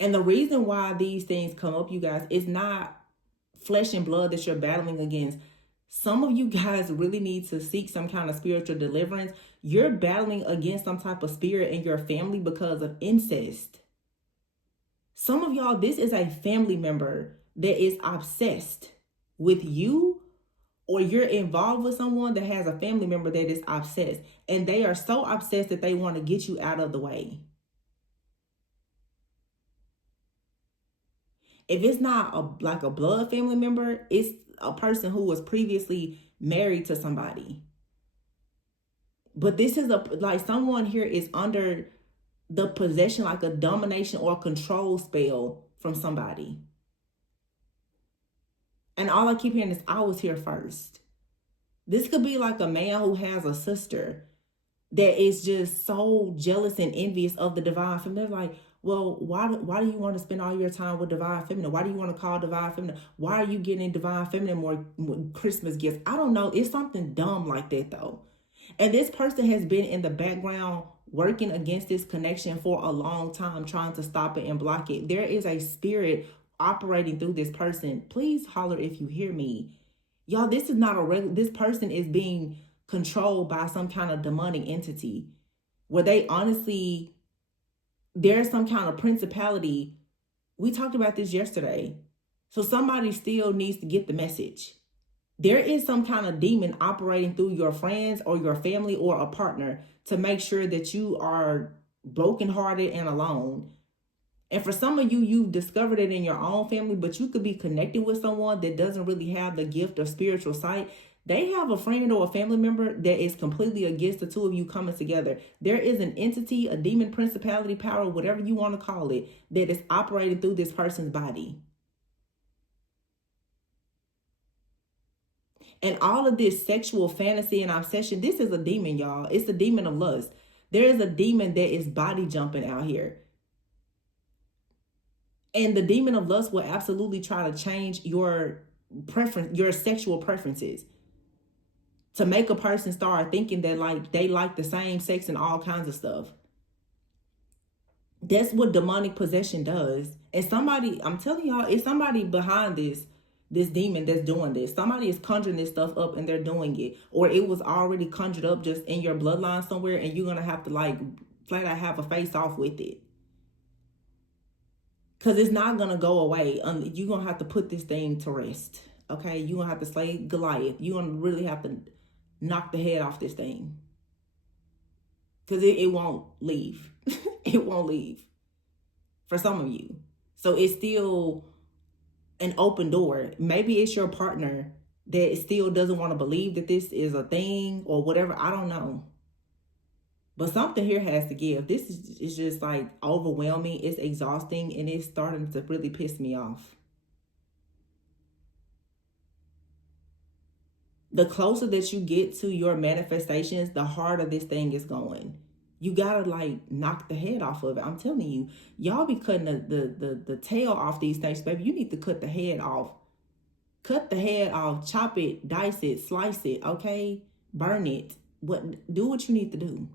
And the reason why these things come up, you guys, is not flesh and blood that you're battling against. Some of you guys really need to seek some kind of spiritual deliverance. You're battling against some type of spirit in your family because of incest. Some of y'all, this is a family member that is obsessed with you, or you're involved with someone that has a family member that is obsessed. And they are so obsessed that they want to get you out of the way. If it's not like a blood family member, it's a person who was previously married to somebody. But this is like someone here is under the possession, like a domination or control spell from somebody. And all I keep hearing is, I was here first. This could be like a man who has a sister that is just so jealous and envious of the divine feminine. They're like, well, why do you want to spend all your time with divine feminine? Why do you want to call divine feminine? Why are you getting divine feminine more Christmas gifts? I don't know. It's something dumb like that though. And this person has been in the background working against this connection for a long time, trying to stop it and block it. There is a spirit operating through this person. Please holler if you hear me. Y'all, this is not a regular, this person is being controlled by some kind of demonic entity where they honestly, there's some kind of principality. We talked about this yesterday. So somebody still needs to get the message. There is some kind of demon operating through your friends or your family or a partner to make sure that you are brokenhearted and alone. And for some of you, you've discovered it in your own family, but you could be connected with someone that doesn't really have the gift of spiritual sight. They have a friend or a family member that is completely against the two of you coming together. There is an entity, a demon, principality, power, whatever you want to call it, that is operating through this person's body. And all of this sexual fantasy and obsession, this is a demon, y'all. It's the demon of lust. There is a demon that is body jumping out here. And the demon of lust will absolutely try to change your preference, your sexual preferences, to make a person start thinking that like they like the same sex and all kinds of stuff. That's what demonic possession does. And somebody, I'm telling y'all, it's somebody behind this demon that's doing this. Somebody is conjuring this stuff up and they're doing it. Or it was already conjured up just in your bloodline somewhere, and you're going to have to like flat out have a face off with it. Because it's not going to go away. You're going to have to put this thing to rest. Okay? You're going to have to slay Goliath. You're going to really have to knock the head off this thing. Because it won't leave. It won't leave. For some of you. So it's still an open door. Maybe it's your partner that still doesn't want to believe that this is a thing or whatever. I don't know. But something here has to give. This is just like overwhelming. It's exhausting, and it's starting to really piss me off. The closer that you get to your manifestations, the harder this thing is going. You gotta like knock the head off of it. I'm telling you, y'all be cutting the tail off these things, baby. You need to cut the head off. Cut the head off, chop it, dice it, slice it, okay? Burn it. Do what you need to do.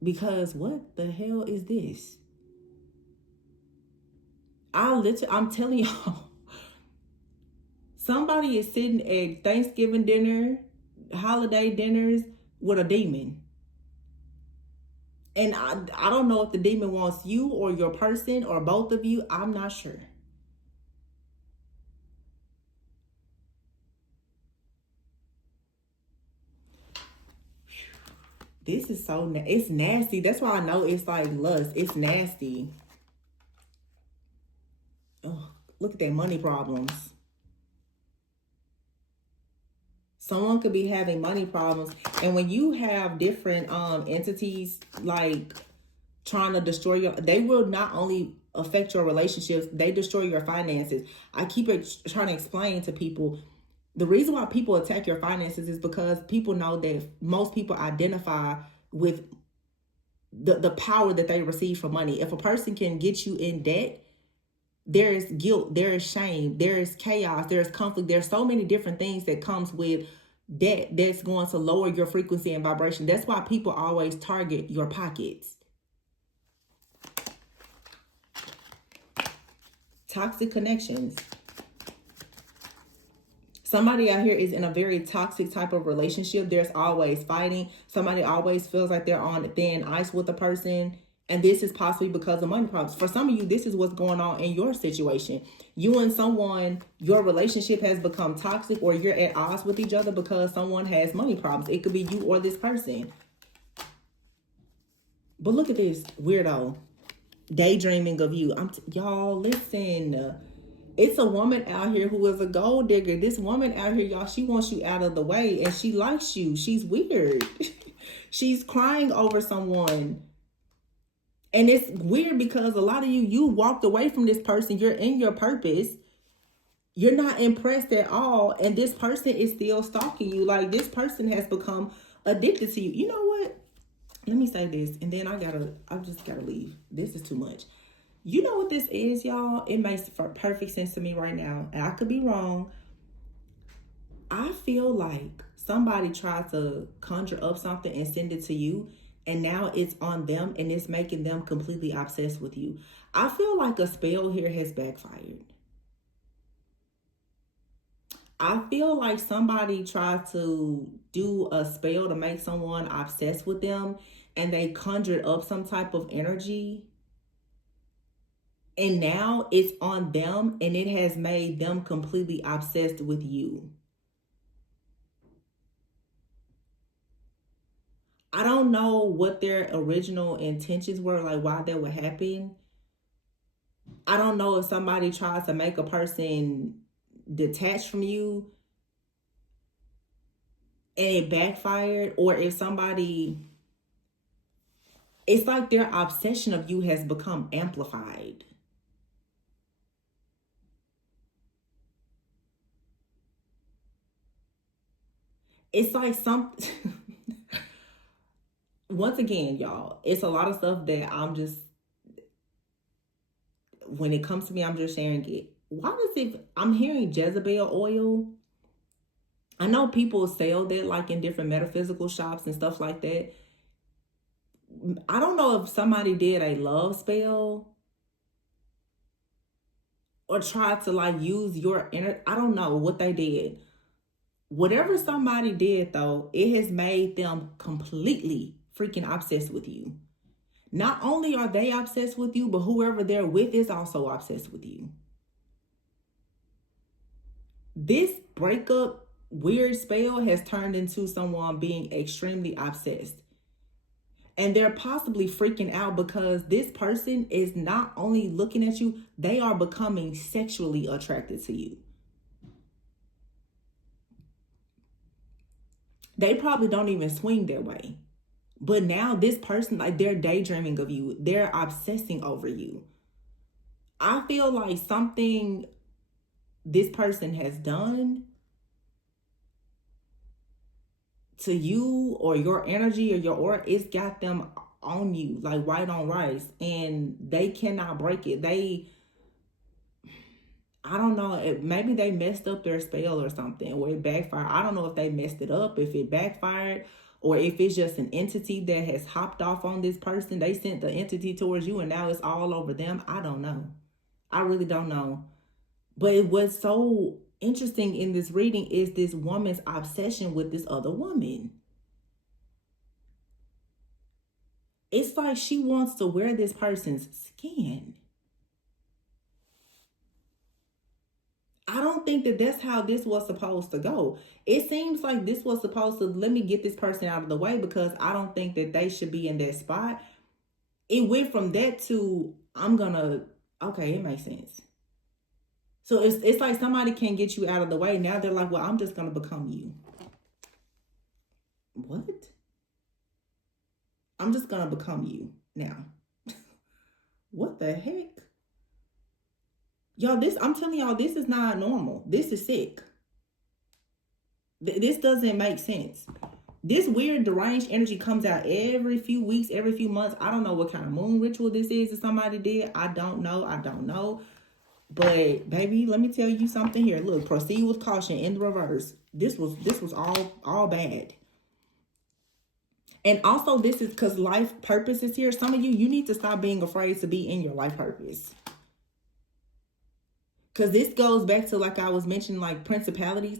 Because what the hell is this? I'm telling y'all, somebody is sitting at Thanksgiving dinner, holiday dinners with a demon. And I don't know if the demon wants you or your person or both of you. I'm not sure. This is so it's nasty. That's why I know it's like lust. It's nasty. Oh, look at that money problems. Someone could be having money problems. And when you have different entities like trying to destroy your, they will not only affect your relationships, they destroy your finances. I keep trying to explain to people, the reason why people attack your finances is because people know that most people identify with the power that they receive from money. If a person can get you in debt, there is guilt, there is shame, there is chaos, there is conflict. There's so many different things that comes with debt that's going to lower your frequency and vibration. That's why people always target your pockets. Toxic connections. Somebody out here is in a very toxic type of relationship. There's always fighting. Somebody always feels like they're on thin ice with a person. And this is possibly because of money problems. For some of you, this is what's going on in your situation. You and someone, your relationship has become toxic, or you're at odds with each other because someone has money problems. It could be you or this person. But look at this weirdo daydreaming of you. Y'all, listen. It's a woman out here who is a gold digger. This woman out here, y'all, she wants you out of the way and she likes you. She's weird. She's crying over someone. And it's weird because a lot of you walked away from this person. You're in your purpose. You're not impressed at all. And this person is still stalking you. Like, this person has become addicted to you. You know what? Let me say this, and then I just gotta leave. This is too much. You know what this is, y'all? It makes perfect sense to me right now. And I could be wrong. I feel like somebody tried to conjure up something and send it to you, and now it's on them and it's making them completely obsessed with you. I feel like a spell here has backfired. I feel like somebody tried to do a spell to make someone obsessed with them, and they conjured up some type of energy, and now it's on them and it has made them completely obsessed with you. I don't know what their original intentions were, like why that would happen. I don't know if somebody tries to make a person detached from you and it backfired, or if somebody, it's like their obsession of you has become amplified. It's like some once again, y'all, it's a lot of stuff that I'm just, when it comes to me, I'm just sharing it. Why does it, I'm hearing Jezebel oil. I know people sell that like in different metaphysical shops and stuff like that. I don't know if somebody did a love spell or tried to like use your inner, I don't know what they did. Whatever somebody did though, it has made them completely freaking obsessed with you. Not only are they obsessed with you, but whoever they're with is also obsessed with you. This breakup weird spell has turned into someone being extremely obsessed. And they're possibly freaking out because this person is not only looking at you, they are becoming sexually attracted to you. They probably don't even swing their way. But now this person, like, they're daydreaming of you. They're obsessing over you. I feel like something this person has done to you or your energy or your aura, it's got them on you like white on rice, and they cannot break it. I don't know, maybe they messed up their spell or something, or it backfired. I don't know if they messed it up, if it backfired, or if it's just an entity that has hopped off on this person. They sent the entity towards you and now it's all over them. I don't know. I really don't know. But what's so interesting in this reading is this woman's obsession with this other woman. It's like she wants to wear this person's skin. I don't think that that's how this was supposed to go. It seems like this was supposed to, let me get this person out of the way because I don't think that they should be in that spot. It went from that to, okay, it makes sense. So it's like somebody can get you out of the way. Now they're like, well, I'm just going to become you. What? I'm just going to become you now. What the heck? Y'all, I'm telling y'all, this is not normal. This is sick. This doesn't make sense. This weird deranged energy comes out every few weeks, every few months. I don't know what kind of moon ritual this is that somebody did. I don't know. But baby, let me tell you something here. Look, proceed with caution in the reverse. This was all bad. And also this is because life purpose is here. Some of you need to stop being afraid to be in your life purpose. Because this goes back to, like I was mentioning, like principalities.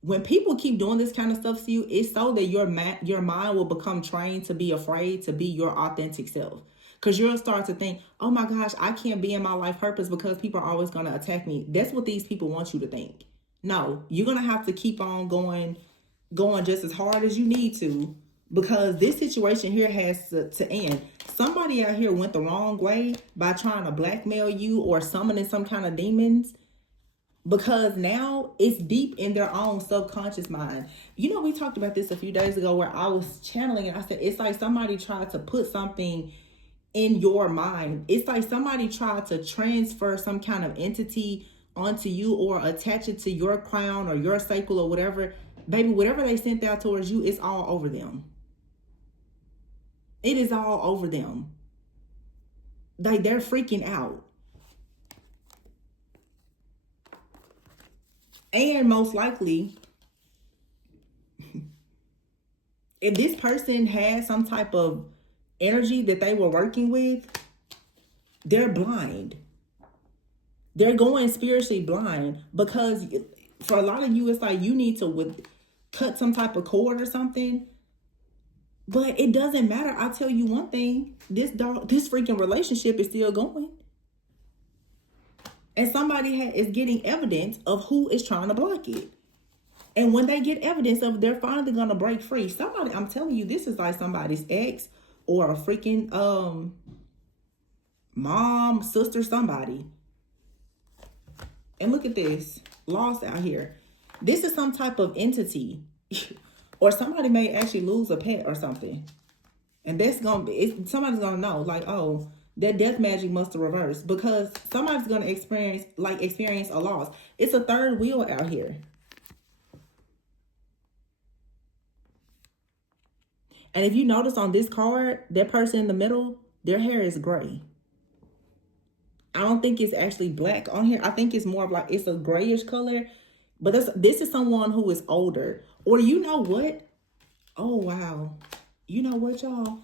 When people keep doing this kind of stuff to you, it's so that your mind will become trained to be afraid to be your authentic self. Because you'll start to think, oh my gosh, I can't be in my life purpose because people are always going to attack me. That's what these people want you to think. No, you're going to have to keep on going just as hard as you need to, because this situation here has to end. Somebody out here went the wrong way by trying to blackmail you or summoning some kind of demons, because now it's deep in their own subconscious mind. You know, we talked about this a few days ago where I was channeling and I said, it's like somebody tried to put something in your mind. It's like somebody tried to transfer some kind of entity onto you or attach it to your crown or your cycle or whatever, baby, whatever they sent out towards you, it's all over them. It is all over them. Like, they're freaking out. And most likely, if this person has some type of energy that they were working with, they're blind. They're going spiritually blind, because for a lot of you, it's like you need to cut some type of cord or something. But it doesn't matter. I'll tell you one thing. This freaking relationship is still going. And somebody is getting evidence of who is trying to block it. And when they get evidence of it, they're finally going to break free. Somebody, I'm telling you, this is like somebody's ex or a freaking mom, sister, somebody. And look at this. Lost out here. This is some type of entity. Or somebody may actually lose a pet or something. And that's going to be, somebody's going to know, like, oh, that death magic must have reversed. Because somebody's going to experience a loss. It's a third wheel out here. And if you notice on this card, that person in the middle, their hair is gray. I don't think it's actually black on here. I think it's more of like, it's a grayish color. But this is someone who is older. Or you know what? Oh, wow. You know what, y'all?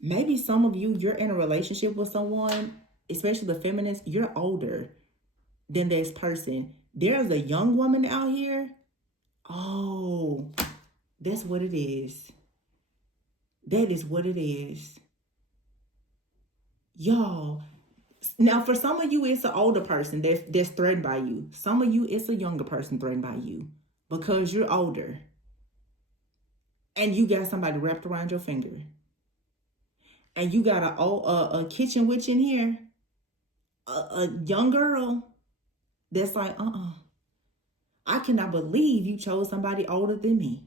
Maybe some of you, you're in a relationship with someone, especially the feminists, you're older than this person. There's a young woman out here. Oh, that's what it is. That is what it is. Y'all. Now, for some of you, it's an older person that's threatened by you. Some of you, it's a younger person threatened by you because you're older. And you got somebody wrapped around your finger. And you got a kitchen witch in here. A young girl that's like, I cannot believe you chose somebody older than me.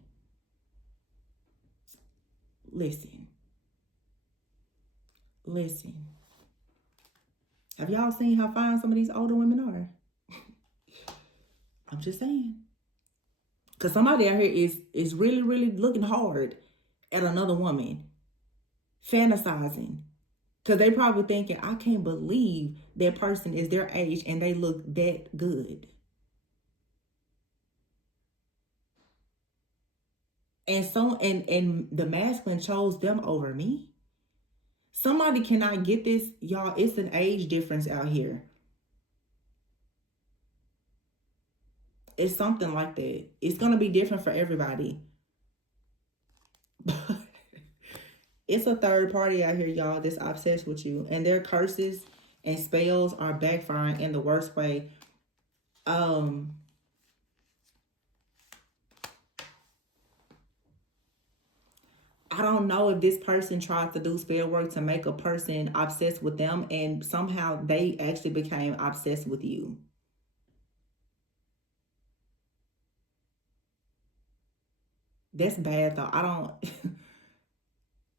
Listen. Have y'all seen how fine some of these older women are? I'm just saying. Because somebody out here is really, really looking hard at another woman. Fantasizing. Because they probably thinking, I can't believe that person is their age and they look that good. And and the masculine chose them over me. Somebody cannot get this, y'all. It's an age difference out here. It's something like that. It's going to be different for everybody. It's a third party out here, y'all, that's obsessed with you. And their curses and spells are backfiring in the worst way. I don't know if this person tried to do spell work to make a person obsessed with them, and somehow they actually became obsessed with you. That's bad, though. I don't...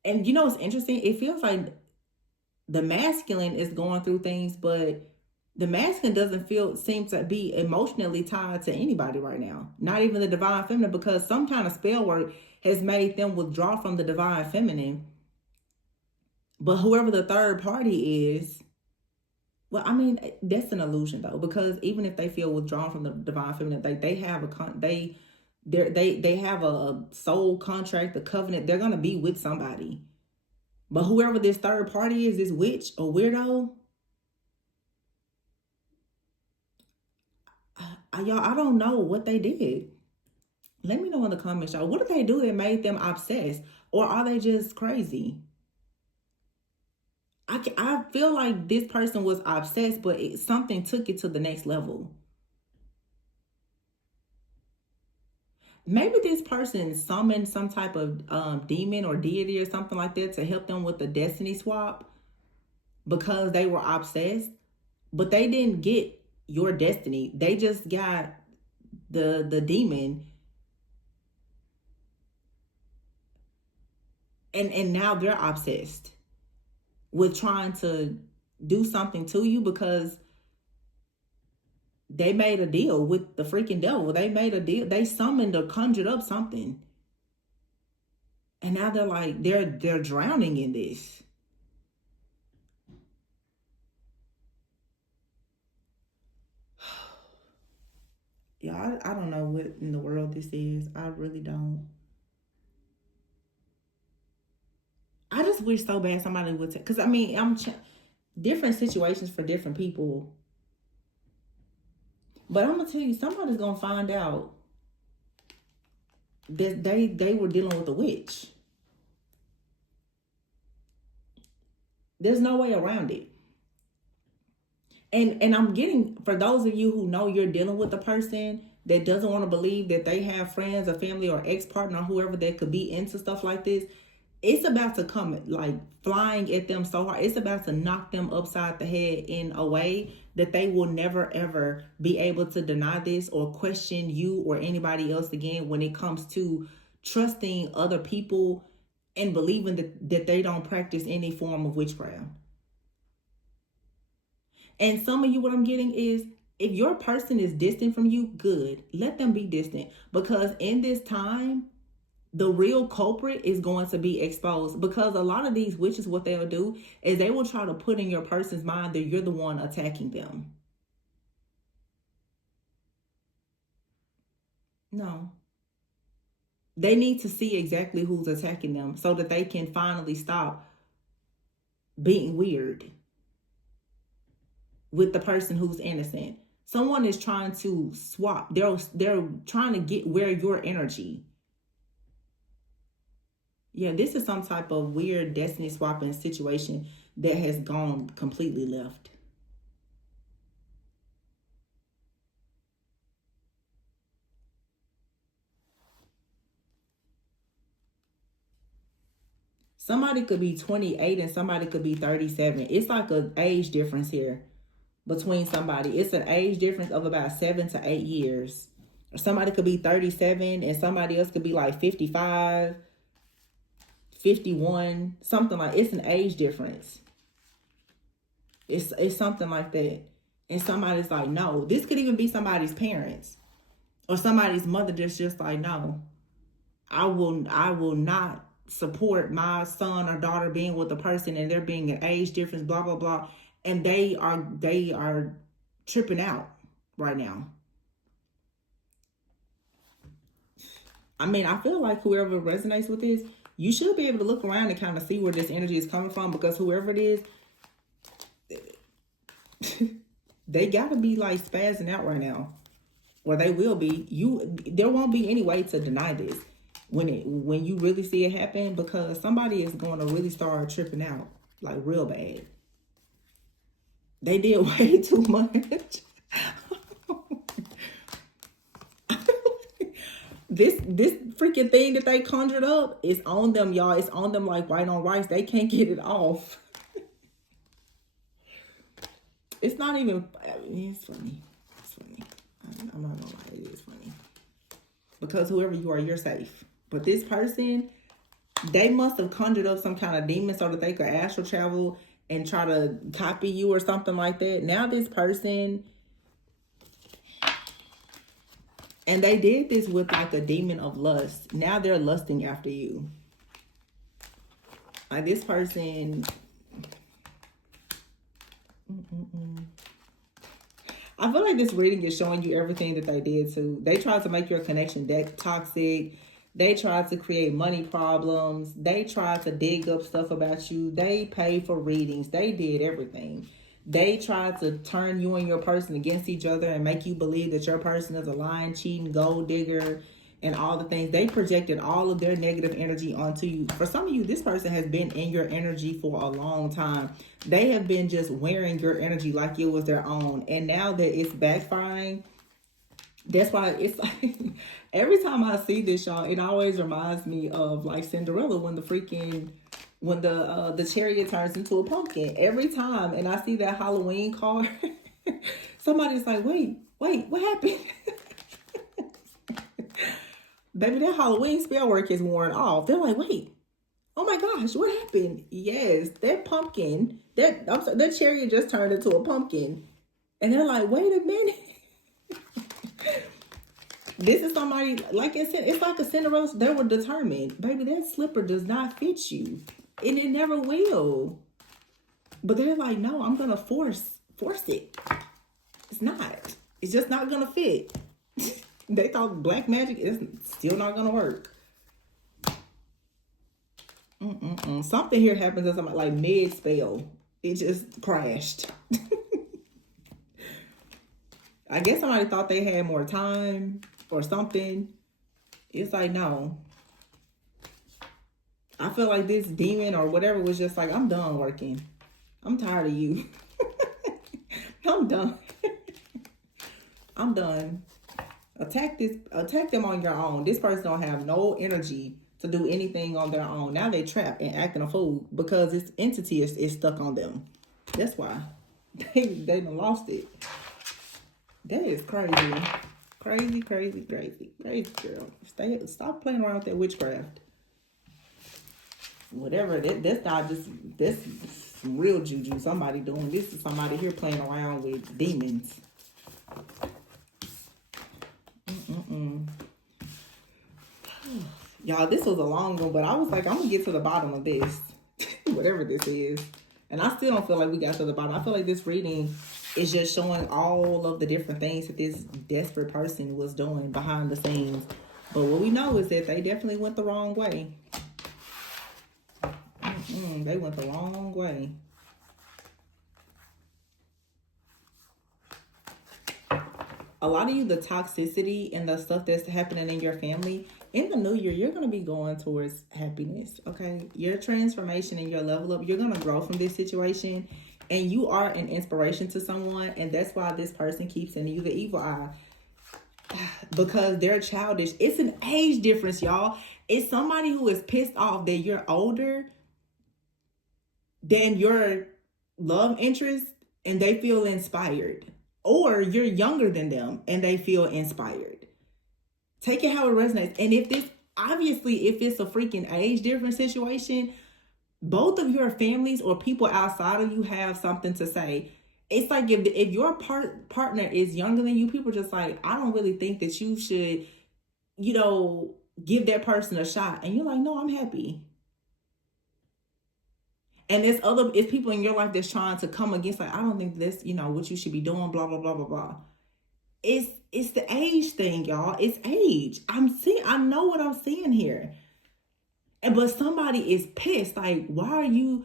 And you know what's interesting? It feels like the masculine is going through things, but the masculine doesn't seem to be emotionally tied to anybody right now. Not even the divine feminine, because some kind of spell work has made them withdraw from the divine feminine. But whoever the third party is, well, I mean, that's an illusion though, because even if they feel withdrawn from the divine feminine, they have they have a soul contract, a covenant. They're gonna be with somebody. But whoever this third party is, this witch or weirdo, y'all, I don't know what they did. Let me know in the comments, y'all. What did they do that made them obsessed? Or are they just crazy? I feel like this person was obsessed, but something took it to the next level. Maybe this person summoned some type of demon or deity or something like that to help them with the destiny swap because they were obsessed. But they didn't get your destiny. They just got the demon. And now they're obsessed with trying to do something to you because They made a deal with the freaking devil. They made a deal. They summoned or conjured up something. And now they're like, they're drowning in this. Yeah, I don't know what in the world this is. I really don't. I just wish so bad somebody would take, because I mean, different situations for different people. But I'm gonna tell you, somebody's gonna find out that they were dealing with a witch. There's no way around it. And I'm getting, for those of you who know you're dealing with a person that doesn't want to believe that they have friends or family or ex-partner or whoever that could be into stuff like this, it's about to come like flying at them so hard. It's about to knock them upside the head in a way that they will never ever be able to deny this or question you or anybody else again when it comes to trusting other people and believing that they don't practice any form of witchcraft. And some of you, what I'm getting is, if your person is distant from you, good. Let them be distant. Because in this time, the real culprit is going to be exposed. Because a lot of these witches, what they'll do is they will try to put in your person's mind that you're the one attacking them. No. They need to see exactly who's attacking them so that they can finally stop being weird with the person who's innocent. Someone is trying to swap. They're trying to get where your energy. Yeah, this is some type of weird destiny swapping situation that has gone completely left. Somebody could be 28 and somebody could be 37. It's like an age difference here between somebody. It's an age difference of about 7 to 8 years. Or somebody could be 37 and somebody else could be like 55, 51, something like. It's an age difference. It's something like that. And somebody's like, no. This could even be somebody's parents or somebody's mother that's just like, no. I will not support my son or daughter being with a person and there being an age difference, blah blah blah, and they are tripping out right now. I mean, I feel like whoever resonates with this, you should be able to look around and kind of see where this energy is coming from, because whoever it is, they gotta be like spazzing out right now, or they will be. There won't be any way to deny this when you really see it happen, because somebody is going to really start tripping out like real bad. They did way too much. This freaking thing that they conjured up is on them, y'all. It's on them like white on rice. They can't get it off. It's not even. I mean, it's funny. It's funny. I'm not gonna lie. It is funny. Because whoever you are, you're safe. But this person, they must have conjured up some kind of demon so that they could astral travel and try to copy you or something like that. Now this person, and they did this with like a demon of lust. Now they're lusting after you. Like this person. I feel like this reading is showing you everything that they did too. They tried to make your connection toxic. They tried to create money problems. They tried to dig up stuff about you. They paid for readings. They did everything. They tried to turn you and your person against each other and make you believe that your person is a lying, cheating, gold digger, and all the things. They projected all of their negative energy onto you. For some of you, this person has been in your energy for a long time. They have been just wearing your energy like it was their own. And now that it's backfiring, that's why it's like, every time I see this, y'all, it always reminds me of like Cinderella when the chariot turns into a pumpkin. Every time, and I see that Halloween card, somebody's like, wait, what happened? Baby, that Halloween spell work is worn off. They're like, wait, oh my gosh, what happened? Yes, that pumpkin, that chariot just turned into a pumpkin. And they're like, wait a minute. This is somebody, like I said, it's like a Cinderella. They were determined. Baby, that slipper does not fit you. And it never will. But they're like, no, I'm going to force it. It's not. It's just not going to fit. They thought black magic is still not going to work. Something here happens to somebody like mid-spell. It just crashed. I guess somebody thought they had more time or something. It's like, no. I feel like this demon or whatever was just like, I'm done working. I'm tired of you. I'm done. I'm done. Attack them on your own. This person don't have no energy to do anything on their own. Now they trapped and acting a fool because this entity is stuck on them. That's why. They done lost it. That is crazy. Crazy, crazy, crazy. Crazy, girl. Stop playing around with that witchcraft. Whatever. That's not just, that's real juju. Somebody doing this is somebody here playing around with demons. Y'all, this was a long one, but I was like, I'm going to get to the bottom of this. Whatever this is. And I still don't feel like we got to the bottom. I feel like this reading is just showing all of the different things that this desperate person was doing behind the scenes. But what we know is that they definitely went the wrong way. They went the wrong way. A lot of you, the toxicity and the stuff that's happening in your family, in the new year, you're going to be going towards happiness, okay? Your transformation and your level up, you're going to grow from this situation. And you are an inspiration to someone. And that's why this person keeps sending you the evil eye. Because they're childish. It's an age difference, y'all. It's somebody who is pissed off that you're older than your love interest and they feel inspired. Or you're younger than them and they feel inspired. Take it how it resonates. And if this, obviously, if it's a freaking age difference situation, both of your families or people outside of you have something to say. It's like if your partner is younger than you, people are just like, I don't really think that you should, give that person a shot. And you're like, no, I'm happy. And it's people in your life that's trying to come against, like, I don't think that's, what you should be doing, blah, blah, blah, blah, blah. It's the age thing, y'all. It's age. I know what I'm seeing here. But somebody is pissed. Like, why are you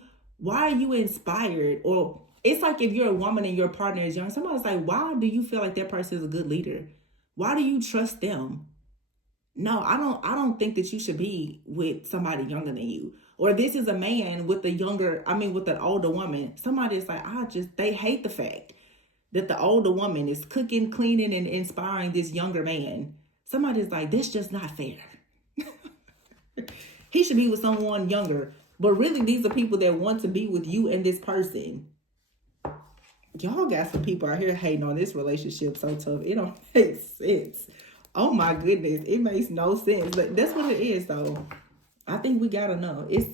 inspired? Or it's like if you're a woman and your partner is young, somebody's like, why do you feel like that person is a good leader? Why do you trust them? No, I don't think that you should be with somebody younger than you. Or this is a man with with an older woman. Somebody's like, they hate the fact that the older woman is cooking, cleaning, and inspiring this younger man. Somebody's like, that's just not fair. He should be with someone younger. But really, these are people that want to be with you and this person. Y'all got some people out here hating on this relationship so tough. It don't make sense. Oh my goodness. It makes no sense. But that's what it is, though. I think we gotta know. It's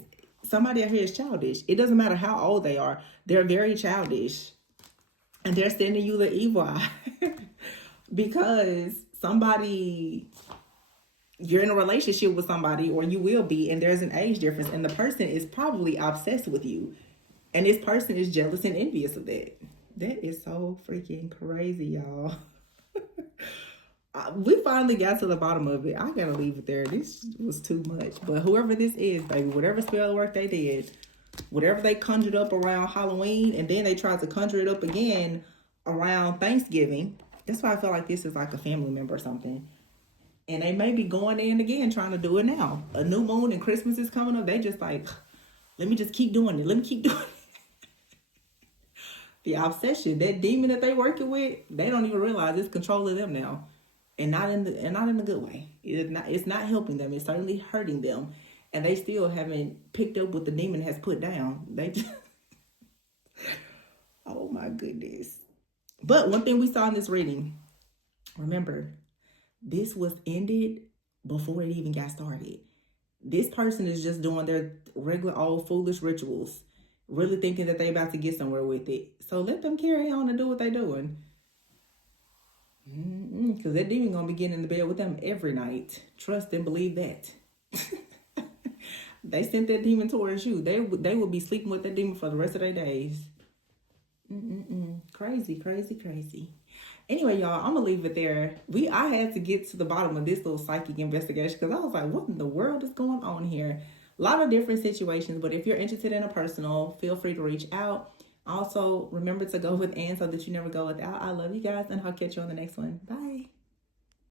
somebody out here is childish. It doesn't matter how old they are. They're very childish. And they're sending you the evil eye. Because you're in a relationship with somebody, or you will be, and there's an age difference, and the person is probably obsessed with you. And this person is jealous and envious of that. That is so freaking crazy, y'all. We finally got to the bottom of it. I gotta leave it there. This was too much. But whoever this is, baby, whatever spell work they did, whatever they conjured up around Halloween, and then they tried to conjure it up again around Thanksgiving. That's why I feel like this is like a family member or something. And they may be going in again trying to do it now. A new moon and Christmas is coming up. They just like, let me just keep doing it. Let me keep doing it. The obsession, that demon that they working with, they don't even realize it's controlling them now. And not in the good way. It's not helping them. It's certainly hurting them. And they still haven't picked up what the demon has put down. They just oh my goodness. But one thing we saw in this reading, remember, this was ended before it even got started. This person is just doing their regular old foolish rituals, really thinking that they about to get somewhere with it. So let them carry on and do what they're doing. Because that demon gonna be getting in the bed with them every night. Trust and believe that. They sent that demon towards you. They would be sleeping with that demon for the rest of their days. Crazy, crazy, crazy. Anyway, y'all, I'm gonna leave it there. I had to get to the bottom of this little psychic investigation because I was like, what in the world is going on here? A lot of different situations, but if you're interested in a personal, feel free to reach out. Also, remember to go with and so that you never go without. I love you guys, and I'll catch you on the next one. Bye.